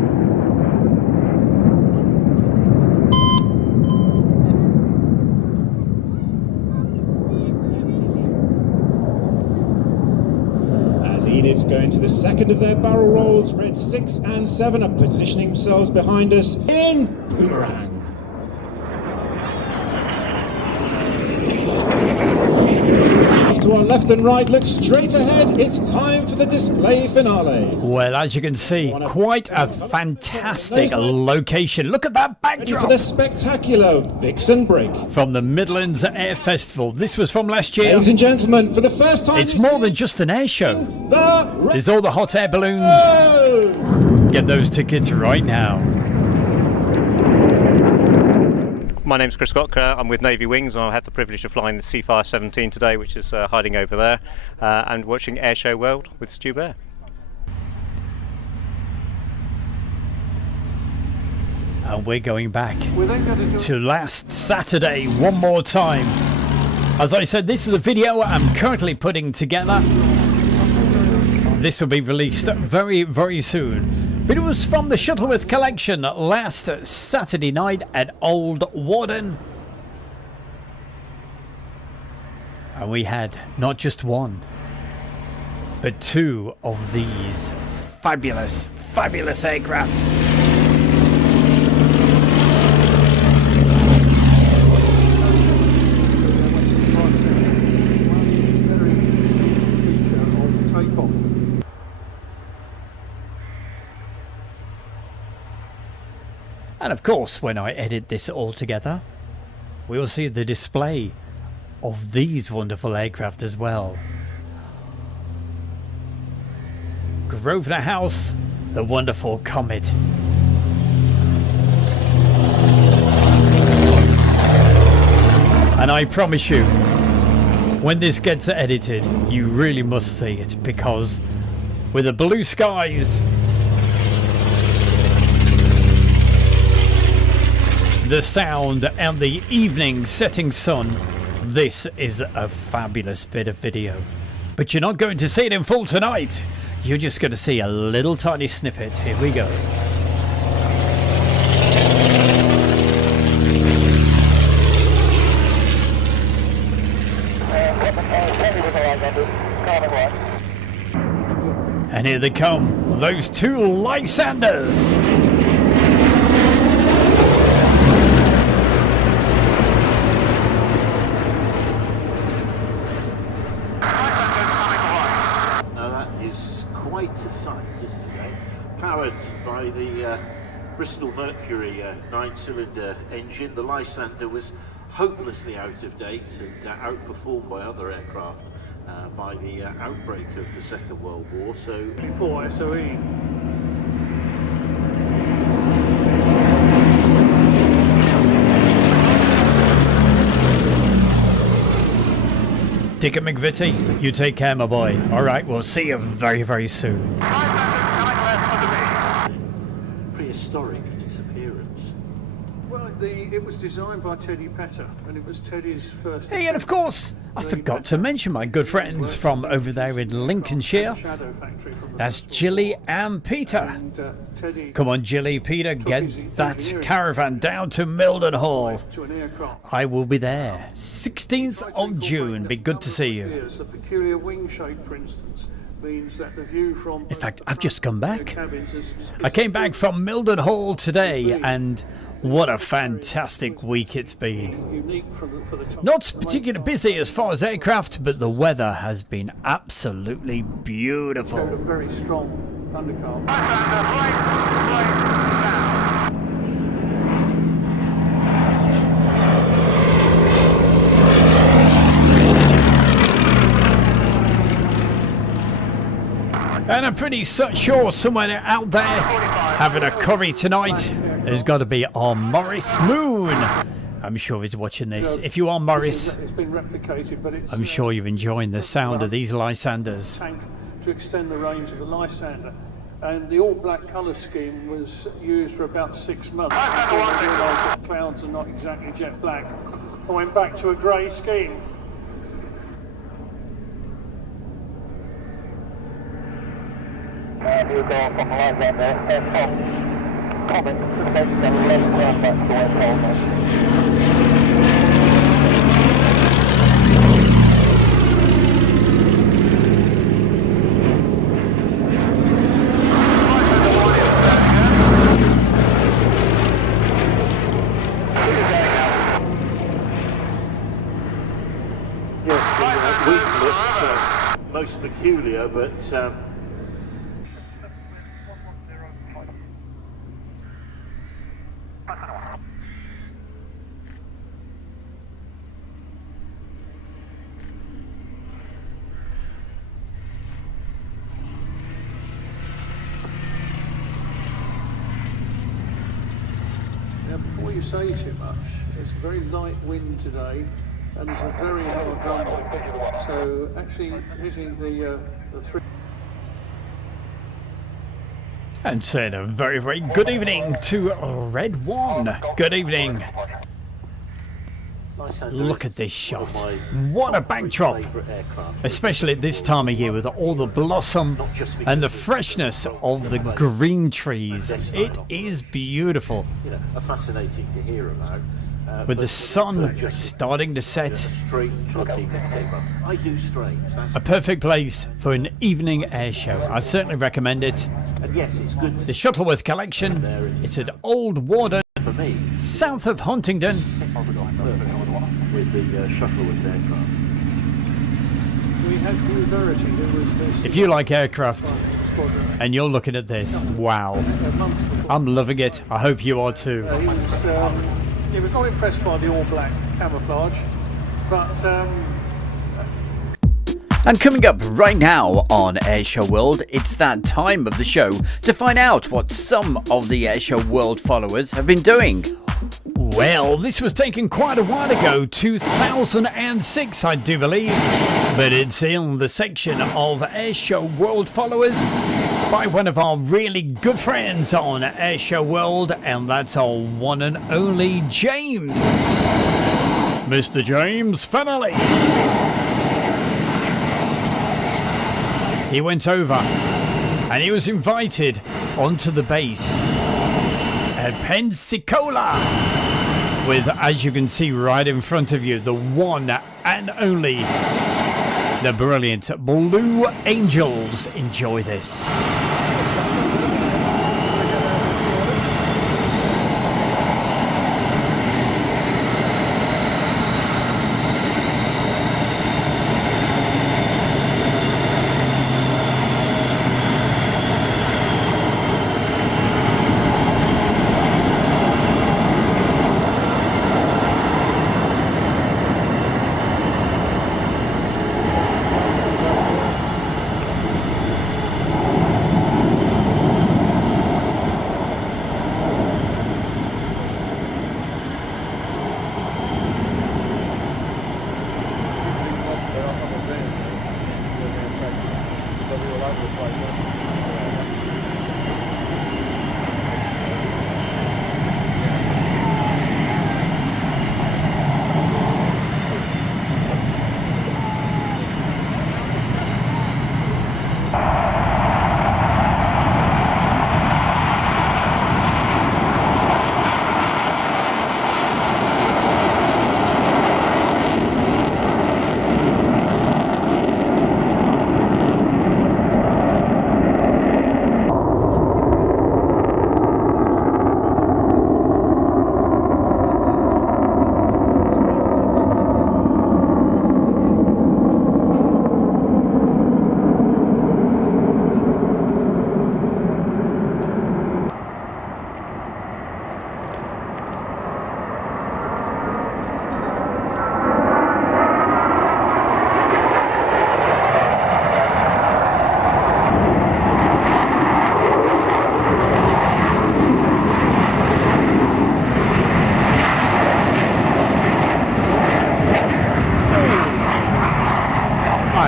Going to the second of their barrel rolls, red 6 and 7 are positioning themselves behind us in Boomerang. Off to our left and right, look straight ahead, it's time for the display finale. Well, as you can see, quite a fantastic location. Look at that backdrop. Ready for the spectacular Vixen Break. From the Midlands Air Festival. This was from last year. Ladies and gentlemen, for the first time it's more than just an air show. There's all the hot air balloons. Get those tickets right now. My name's Chris Scott. I'm with Navy Wings. I had the privilege of flying the Seafire 17 today, which is hiding over there, and watching Airshow World with Stu Bear. And we're going back to last Saturday one more time. As I said, this is a video I'm currently putting together. This will be released very, very soon. But it was from the Shuttleworth collection last Saturday night at Old Warden. And we had not just one, but 2 of these fabulous, fabulous aircraft. And of course, when I edit this all together, we will see the display of these wonderful aircraft as well. Grosvenor House, the wonderful Comet. And I promise you, when this gets edited, you really must see it, because with the blue skies, the sound and the evening setting sun, this is a fabulous bit of video. But you're not going to see it in full tonight. You're just going to see a little tiny snippet. Here we go. And here they come, those 2 Lysanders. Quite a sight, isn't it, eh? Powered by the Bristol Mercury 9-cylinder engine, the Lysander was hopelessly out of date and outperformed by other aircraft by the outbreak of the Second World War. So, 4 SOE. Dick McVitie, you take care, my boy. Alright, we'll see you very, very soon. Prehistoric in its appearance. Well, it was designed by Teddy Petter, and it was Teddy's first... Hey, and of course, I forgot to mention my good friends from over there in Lincolnshire. That's Jilly and Peter. Teddy Come on, Jilly, Peter, get that caravan down to Milden Hall. to an aircraft. I will be there. 16th of June. Be good to see you. The peculiar wing shape, for instance, means that the view from In fact, I've just come back. cabins is I came back from Milden Hall today, and what a fantastic week it's been. unique for the top. Not particularly busy as far as aircraft, but the weather has been absolutely A beautiful. very strong undercar. And I'm pretty sure somewhere out there having a curry tonight has got to be our Morris Moon. I'm sure he's watching this. If you are Morris, It's been replicated, but it's I'm sure you're enjoying the sound of these Lysanders. tank to extend the range of the Lysander. And the all-black colour scheme was used for about 6 months until they realised that clouds are not exactly jet black. I went back to a grey scheme. You go from the Lysander, comment to the left ground back to West Yes, the wing looks most peculiar, but Now, before you say too much, it's a very light wind today, and it's a very hard runway. So actually hitting the three. And said a very, very good evening to Red One. Good evening. Look at this shot. What a backdrop. Especially at this time of year with all the blossom and the freshness of the green trees. It is beautiful. you know, are fascinating to hear about. With the sun starting to set. I do strange. A perfect place for an evening air show. I certainly recommend it. And yes, it's good to The Shuttleworth Collection. It's at Old Warden, for me south of Huntingdon. with the Shuttleworth aircraft. We had New Verity. There was this. If you like aircraft and you're looking at this, wow. I'm loving it. I hope you are too. He was not impressed by the all-black camouflage, but And coming up right now on Airshow World, it's that time of the show to find out what some of the Airshow World followers have been doing. Well, this was taken quite a while ago, 2006 I do believe, but it's in the section of Airshow World followers by one of our really good friends on Airshow World, and that's our one and only James. Mr. James Fennelly. He went over and he was invited onto the base at Pensacola with, as you can see right in front of you, the one and only, the brilliant Blue Angels. Enjoy this.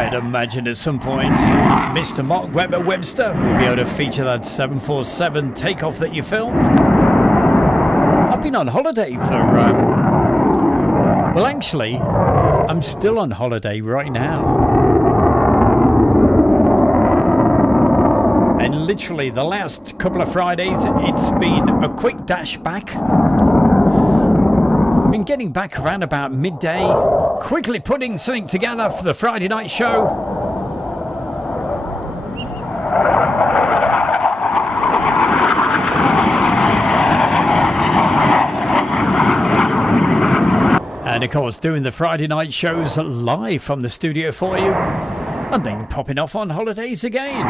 I'd imagine at some point Mr. Mark Webber Webster will be able to feature that 747 takeoff that you filmed. I've been on holiday for, well, actually, I'm still on holiday right now. And literally the last couple of Fridays, it's been a quick dash back. Been getting back around about midday, quickly putting something together for the Friday night show. And of course, doing the Friday night shows live from the studio for you, and then popping off on holidays again.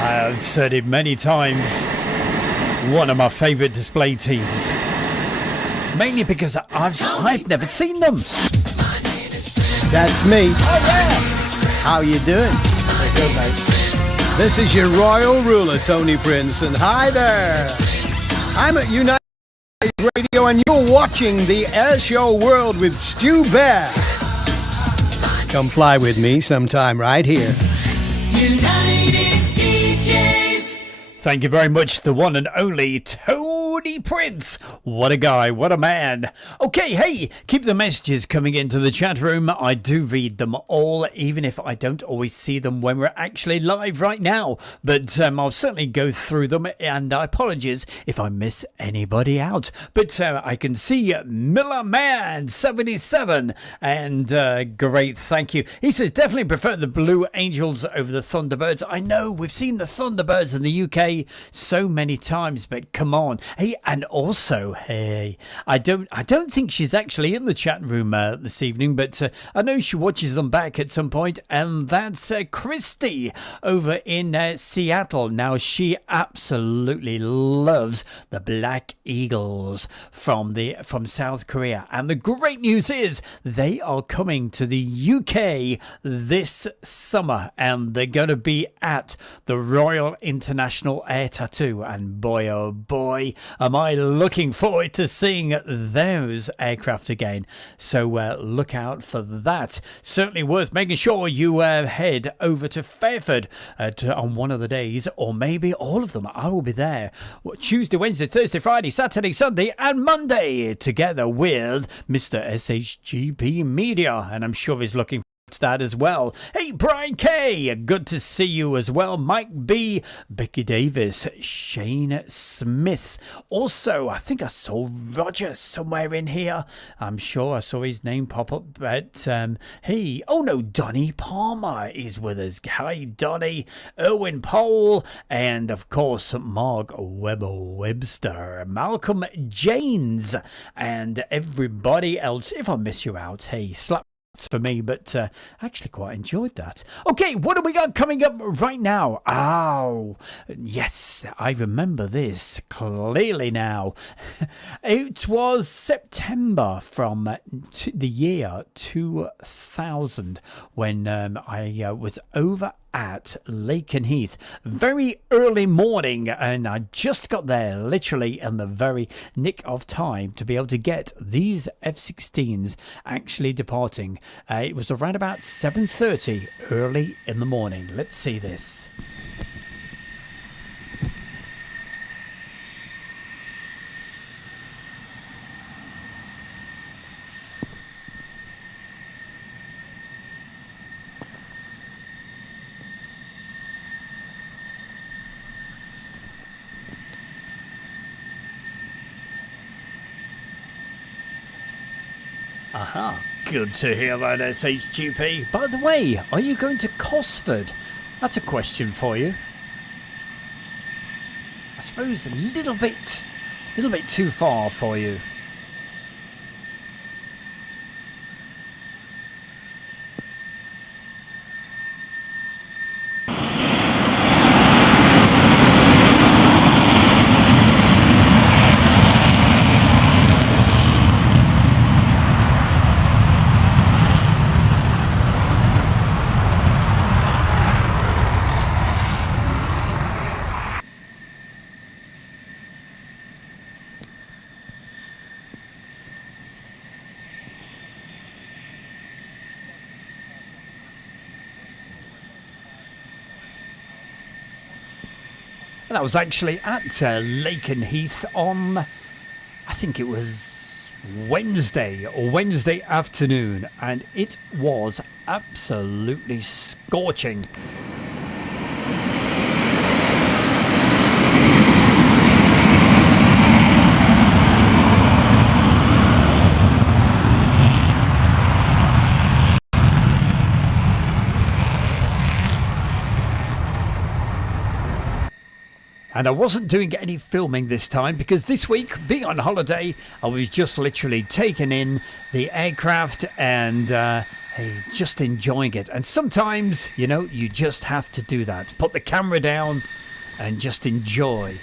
I've said it many times, one of my favourite display teams. Mainly because I've never seen them. That's me. Oh yeah! How you doing? Very good, mate. This is your royal ruler, Tony Prince, and hi there. I'm at United Radio and you're watching the Air Show World with Stu Bear. Come fly with me sometime right here. United DJs. Thank you very much, the one and only Tony Prince. What a guy, what a man. Okay, hey, keep the messages coming into the chat room. I do read them all, even if I don't always see them when we're actually live right now. But I'll certainly go through them, and apologies if I miss anybody out. But I can see Miller Man 77, and great, thank you. He says, definitely prefer the Blue Angels over the Thunderbirds. I know, we've seen the Thunderbirds in the UK so many times, but come on. Hey, and also, hey, I don't think she's actually in the chat room this evening, but I know she watches them back at some point, and that's Christy over in Seattle. Now, she absolutely loves the Black Eagles from South Korea, and the great news is they are coming to the UK this summer, and they're going to be at the Royal International Air Tattoo, and boy oh boy am I looking forward to seeing those aircraft again. So look out for that. Certainly worth making sure you head over to Fairford on one of the days, or maybe all of them. I will be there Tuesday, Wednesday, Thursday, Friday, Saturday, Sunday and Monday, together with Mr. SHGP Media, and I'm sure he's looking to that as well. Hey, Brian K, good to see you as well. Mike B, Becky Davis, Shane Smith. Also, I think I saw Roger somewhere in here. I'm sure I saw his name pop up, but hey, oh no, Donny Palmer is with us. Hi, Donny. Erwin Pole, and of course, Mark Webber Webster, Malcolm Janes, and everybody else. If I miss you out, hey, slap for me, but I actually quite enjoyed that. Okay, what have we got coming up right now? Oh, yes, I remember this clearly now. It was September from the year 2000 when I was over at Lakenheath. Very early morning, and I just got there literally in the very nick of time to be able to get these F-16s actually departing. It was around about 7:30 early in the morning. Let's see this. Aha, good to hear that, SHGP. By the way, are you going to Cosford? That's a question for you. I suppose a little bit too far for you. And I was actually at Lakenheath on, I think it was Wednesday afternoon, and it was absolutely scorching. And I wasn't doing any filming this time because this week, being on holiday, I was just literally taking in the aircraft and just enjoying it. And sometimes, you know, you just have to do that. Put the camera down and just enjoy.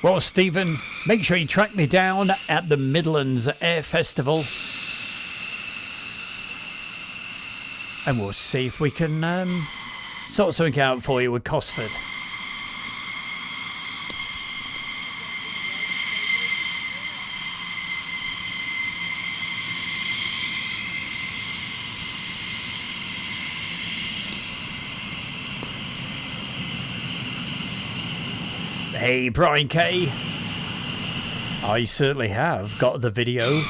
Well, Stephen, make sure you track me down at the Midlands Air Festival. And we'll see if we can sort something out for you with Cosford. Hey, Brian K. I certainly have got the video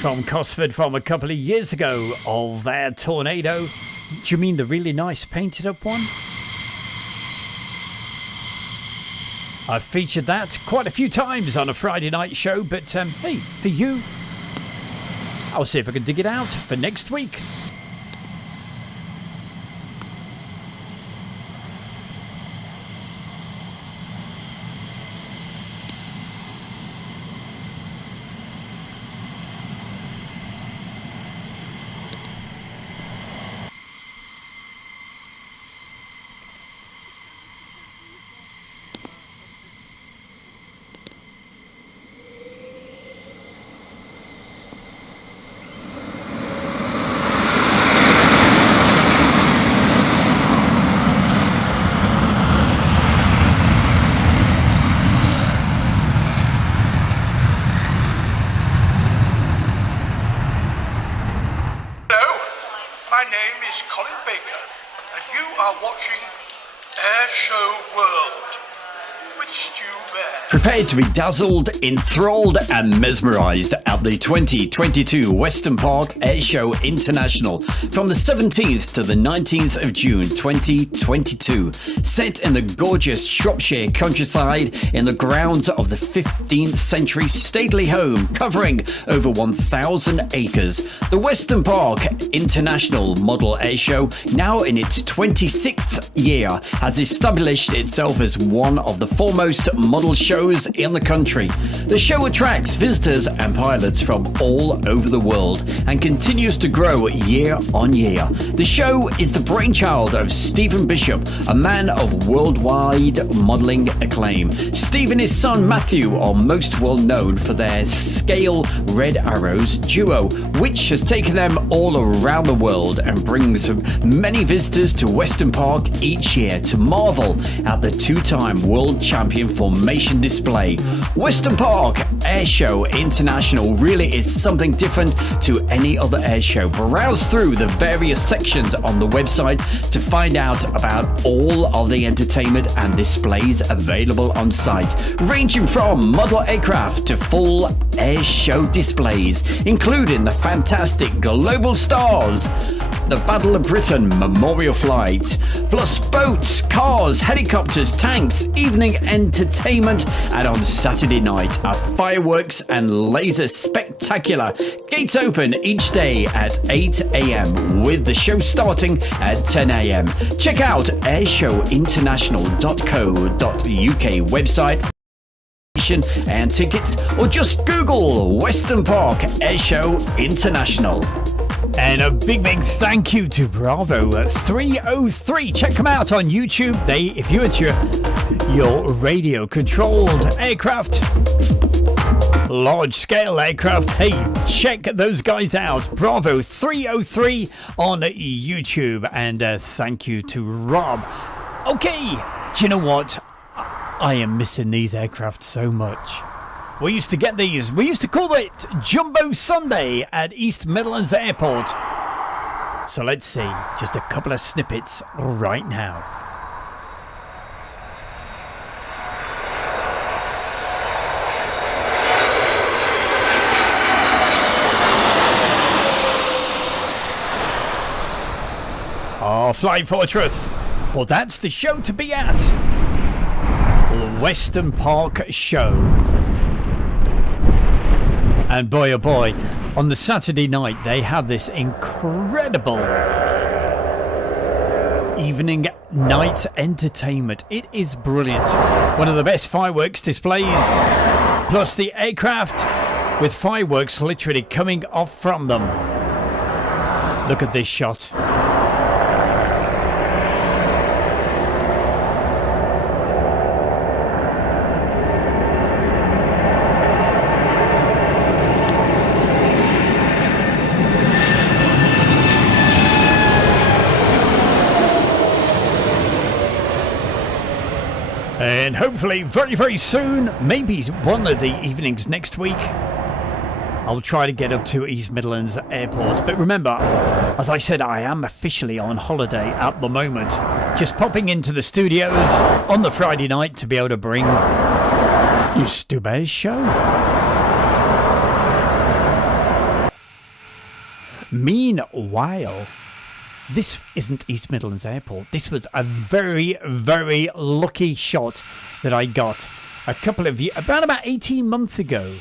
from Cosford from a couple of years ago of their Tornado. Do you mean the really nice painted up one? I've featured that quite a few times on a Friday night show, but hey, for you, I'll see if I can dig it out for next week. Watching Air Show World. with Stu Bear. Prepare to be dazzled, enthralled and mesmerised at the 2022 Western Park Airshow International from the 17th to the 19th of June 2022. Set in the gorgeous Shropshire countryside in the grounds of the 15th century stately home covering over 1,000 acres. The Western Park International Model Airshow, now in its 26th year, has established itself as one of the foremost model shows in the country. The show attracts visitors and pilots from all over the world and continues to grow year on year. The show is the brainchild of Stephen Bishop, a man of worldwide modelling acclaim. Steve and his son Matthew are most well known for their Scale Red Arrows duo, which has taken them all around the world and brings many visitors to Western Park each year to marvel at the two-time world champion formation display. Western Park Airshow International really is something different to any other airshow. Browse through the various sections on the website to find out about all of the entertainment and displays available on site, ranging from model aircraft to full airshow displays, including the fantastic global stars, the Battle of Britain Memorial Flight, plus boats, cars, helicopters, tanks, evening entertainment, and on Saturday night, a fireworks and laser spectacular. Gates open each day at 8 a.m. with the show starting at 10 a.m. Check out airshowinternational.co.uk website and tickets, or just Google Western Park Airshow International. And a big thank you to Bravo 303. Check them out on YouTube. If you're into your radio controlled aircraft, large scale aircraft, hey, check those guys out. Bravo 303 on YouTube. And thank you to Rob. Okay, do you know what? I am missing these aircraft so much. We used to get these. We used to call it Jumbo Sunday at East Midlands Airport. So let's see just a couple of snippets right now. Oh, Flying Fortress. Well, that's the show to be at. The Western Park Show. And boy oh boy, on the Saturday night they have this incredible evening night entertainment. It is brilliant. One of the best fireworks displays, plus the aircraft with fireworks literally coming off from them. Look at this shot. And hopefully very, very soon, maybe one of the evenings next week, I'll try to get up to East Midlands Airport. But remember, as I said, I am officially on holiday at the moment. Just popping into the studios on the Friday night to be able to bring you Stu Bear's show. Meanwhile, this isn't East Midlands Airport. This was a very, very lucky shot that I got a couple of years, about 18 months ago.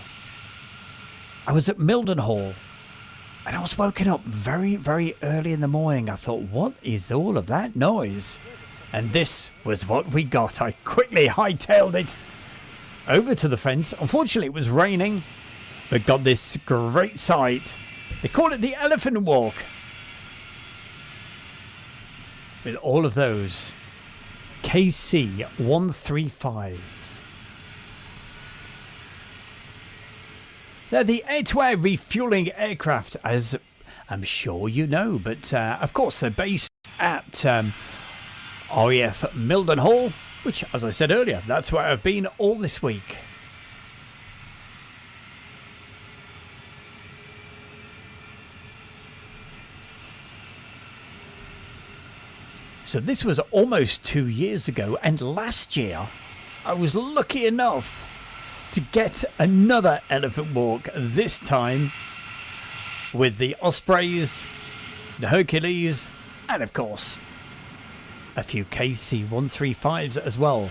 I was at Mildenhall and I was woken up very, very early in the morning. I thought, what is all of that noise? And this was what we got. I quickly hightailed it over to the fence. Unfortunately, it was raining, but got this great sight. They call it the Elephant Walk. With all of those KC-135s. They're the air-to-air refueling aircraft, as I'm sure you know. But, of course, they're based at RAF Mildenhall, which, as I said earlier, that's where I've been all this week. So this was almost 2 years ago, and last year I was lucky enough to get another elephant walk, this time with the Ospreys, the Hercules, and of course a few KC-135s as well.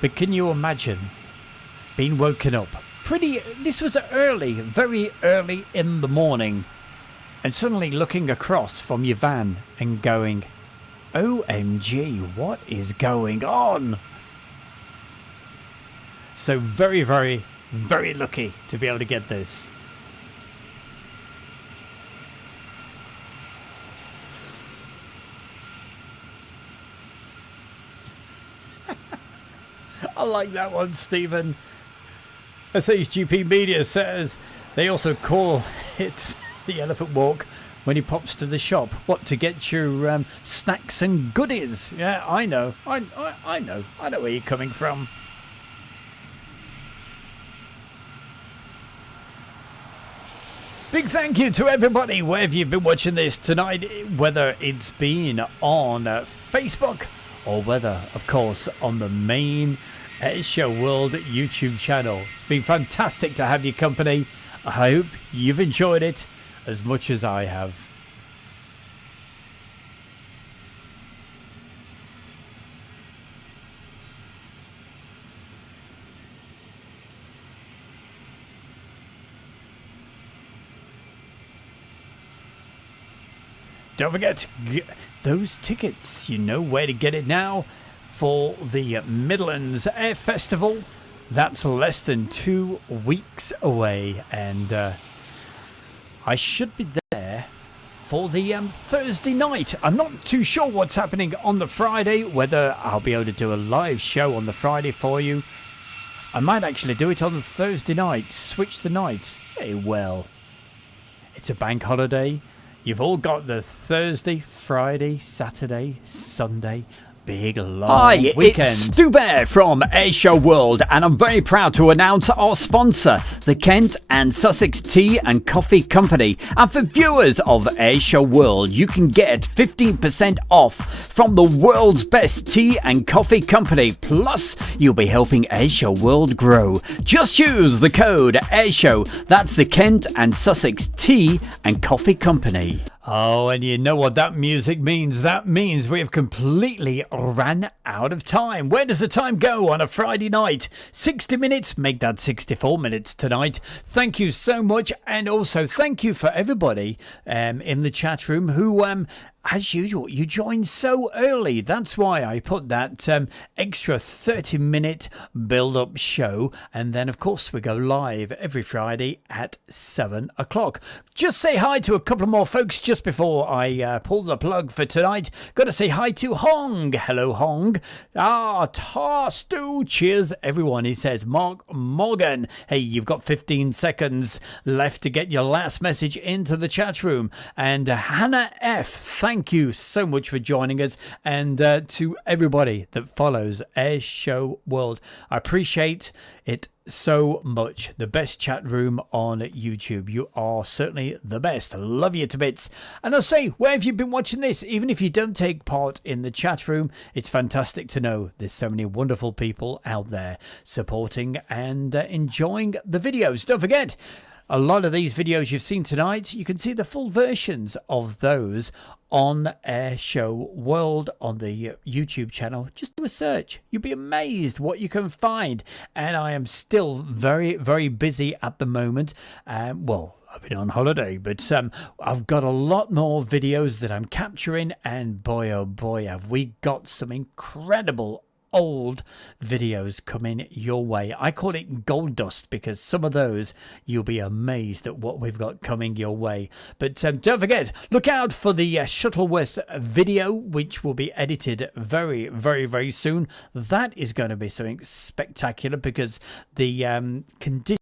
But can you imagine being woken up this was early, very early in the morning, and suddenly looking across from your van and going, OMG, what is going on? So very, very, very lucky to be able to get this. I like that one, Stephen. SHGP Media says they also call it the Elephant Walk when he pops to the shop. What, to get your snacks and goodies? Yeah, I know. I know. I know where you're coming from. Big thank you to everybody wherever you've been watching this tonight, whether it's been on Facebook or whether, of course, on the main Airshow World YouTube channel. It's been fantastic to have your company. I hope you've enjoyed it as much as I have. Don't forget, those tickets, you know where to get it now. For the Midlands Air Festival, that's less than 2 weeks away, and I should be there for the Thursday night. I'm not too sure what's happening on the Friday, whether I'll be able to do a live show on the Friday for you. I might actually do it on the Thursday night, switch the nights. Hey, well, it's a bank holiday. You've all got the Thursday, Friday, Saturday, Sunday, big long weekend. It's Stu Bear from Airshow World, and I'm very proud to announce our sponsor, the Kent and Sussex Tea and Coffee Company. And for viewers of Airshow World, you can get 15% off from the world's best tea and coffee company. Plus, you'll be helping Airshow World grow. Just use the code Airshow. That's the Kent and Sussex Tea and Coffee Company. Oh, and you know what that music means. That means we have completely ran out of time. Where does the time go on a Friday night? 60 minutes? Make that 64 minutes tonight. Thank you so much. And also thank you for everybody in the chat room who, as usual, you joined so early. That's why I put that extra 30-minute build-up show. And then, of course, we go live every Friday at 7 o'clock. Just say hi to a couple more folks just before I pull the plug for tonight. Got to say hi to Hong. Hello, Hong. Stu. Cheers, everyone. He says, Mark Morgan. Hey, you've got 15 seconds left to get your last message into the chat room. And Hannah F. Thank you so much for joining us, and to everybody that follows Airshow World. I appreciate it so much. The best chat room on YouTube. You are certainly the best. Love you to bits. And I'll say, where have you been watching this? Even if you don't take part in the chat room, it's fantastic to know there's so many wonderful people out there supporting and enjoying the videos. Don't forget, a lot of these videos you've seen tonight, you can see the full versions of those on Airshow World on the YouTube channel. Just do a search. You'll be amazed what you can find. And I am still very, very busy at the moment. Well, I've been on holiday, but I've got a lot more videos that I'm capturing. And boy, oh boy, have we got some incredible old videos coming your way. I call it gold dust because some of those you'll be amazed at what we've got coming your way. But don't forget, look out for the Shuttleworth video, which will be edited very, very, very soon. That is going to be something spectacular because the conditions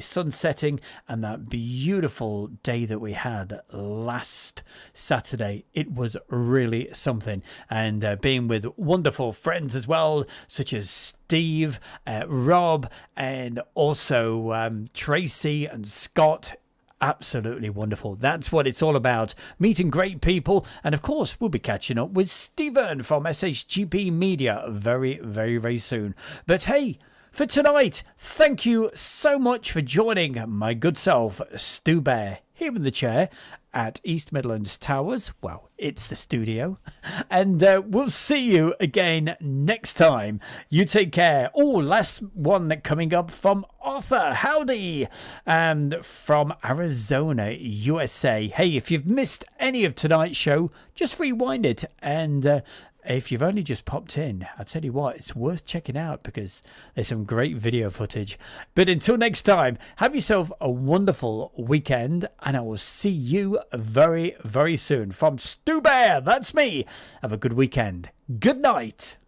sun setting and that beautiful day that we had last Saturday. It was really something, and being with wonderful friends as well, such as Steve, Rob, and also Tracy and Scott. Absolutely wonderful. That's what it's all about, meeting great people. And of course, we'll be catching up with Stephen from SHGP Media very, very, very soon. But hey, for tonight, thank you so much for joining my good self, Stu Bear, here in the chair at East Midlands Towers. Well, it's the studio. And we'll see you again next time. You take care. Oh, last one coming up from Arthur. Howdy. And from Arizona, USA. Hey, if you've missed any of tonight's show, just rewind it. And if you've only just popped in, I'll tell you what, it's worth checking out because there's some great video footage. But until next time, have yourself a wonderful weekend, and I will see you very, very soon. From Stu Bear, that's me. Have a good weekend. Good night.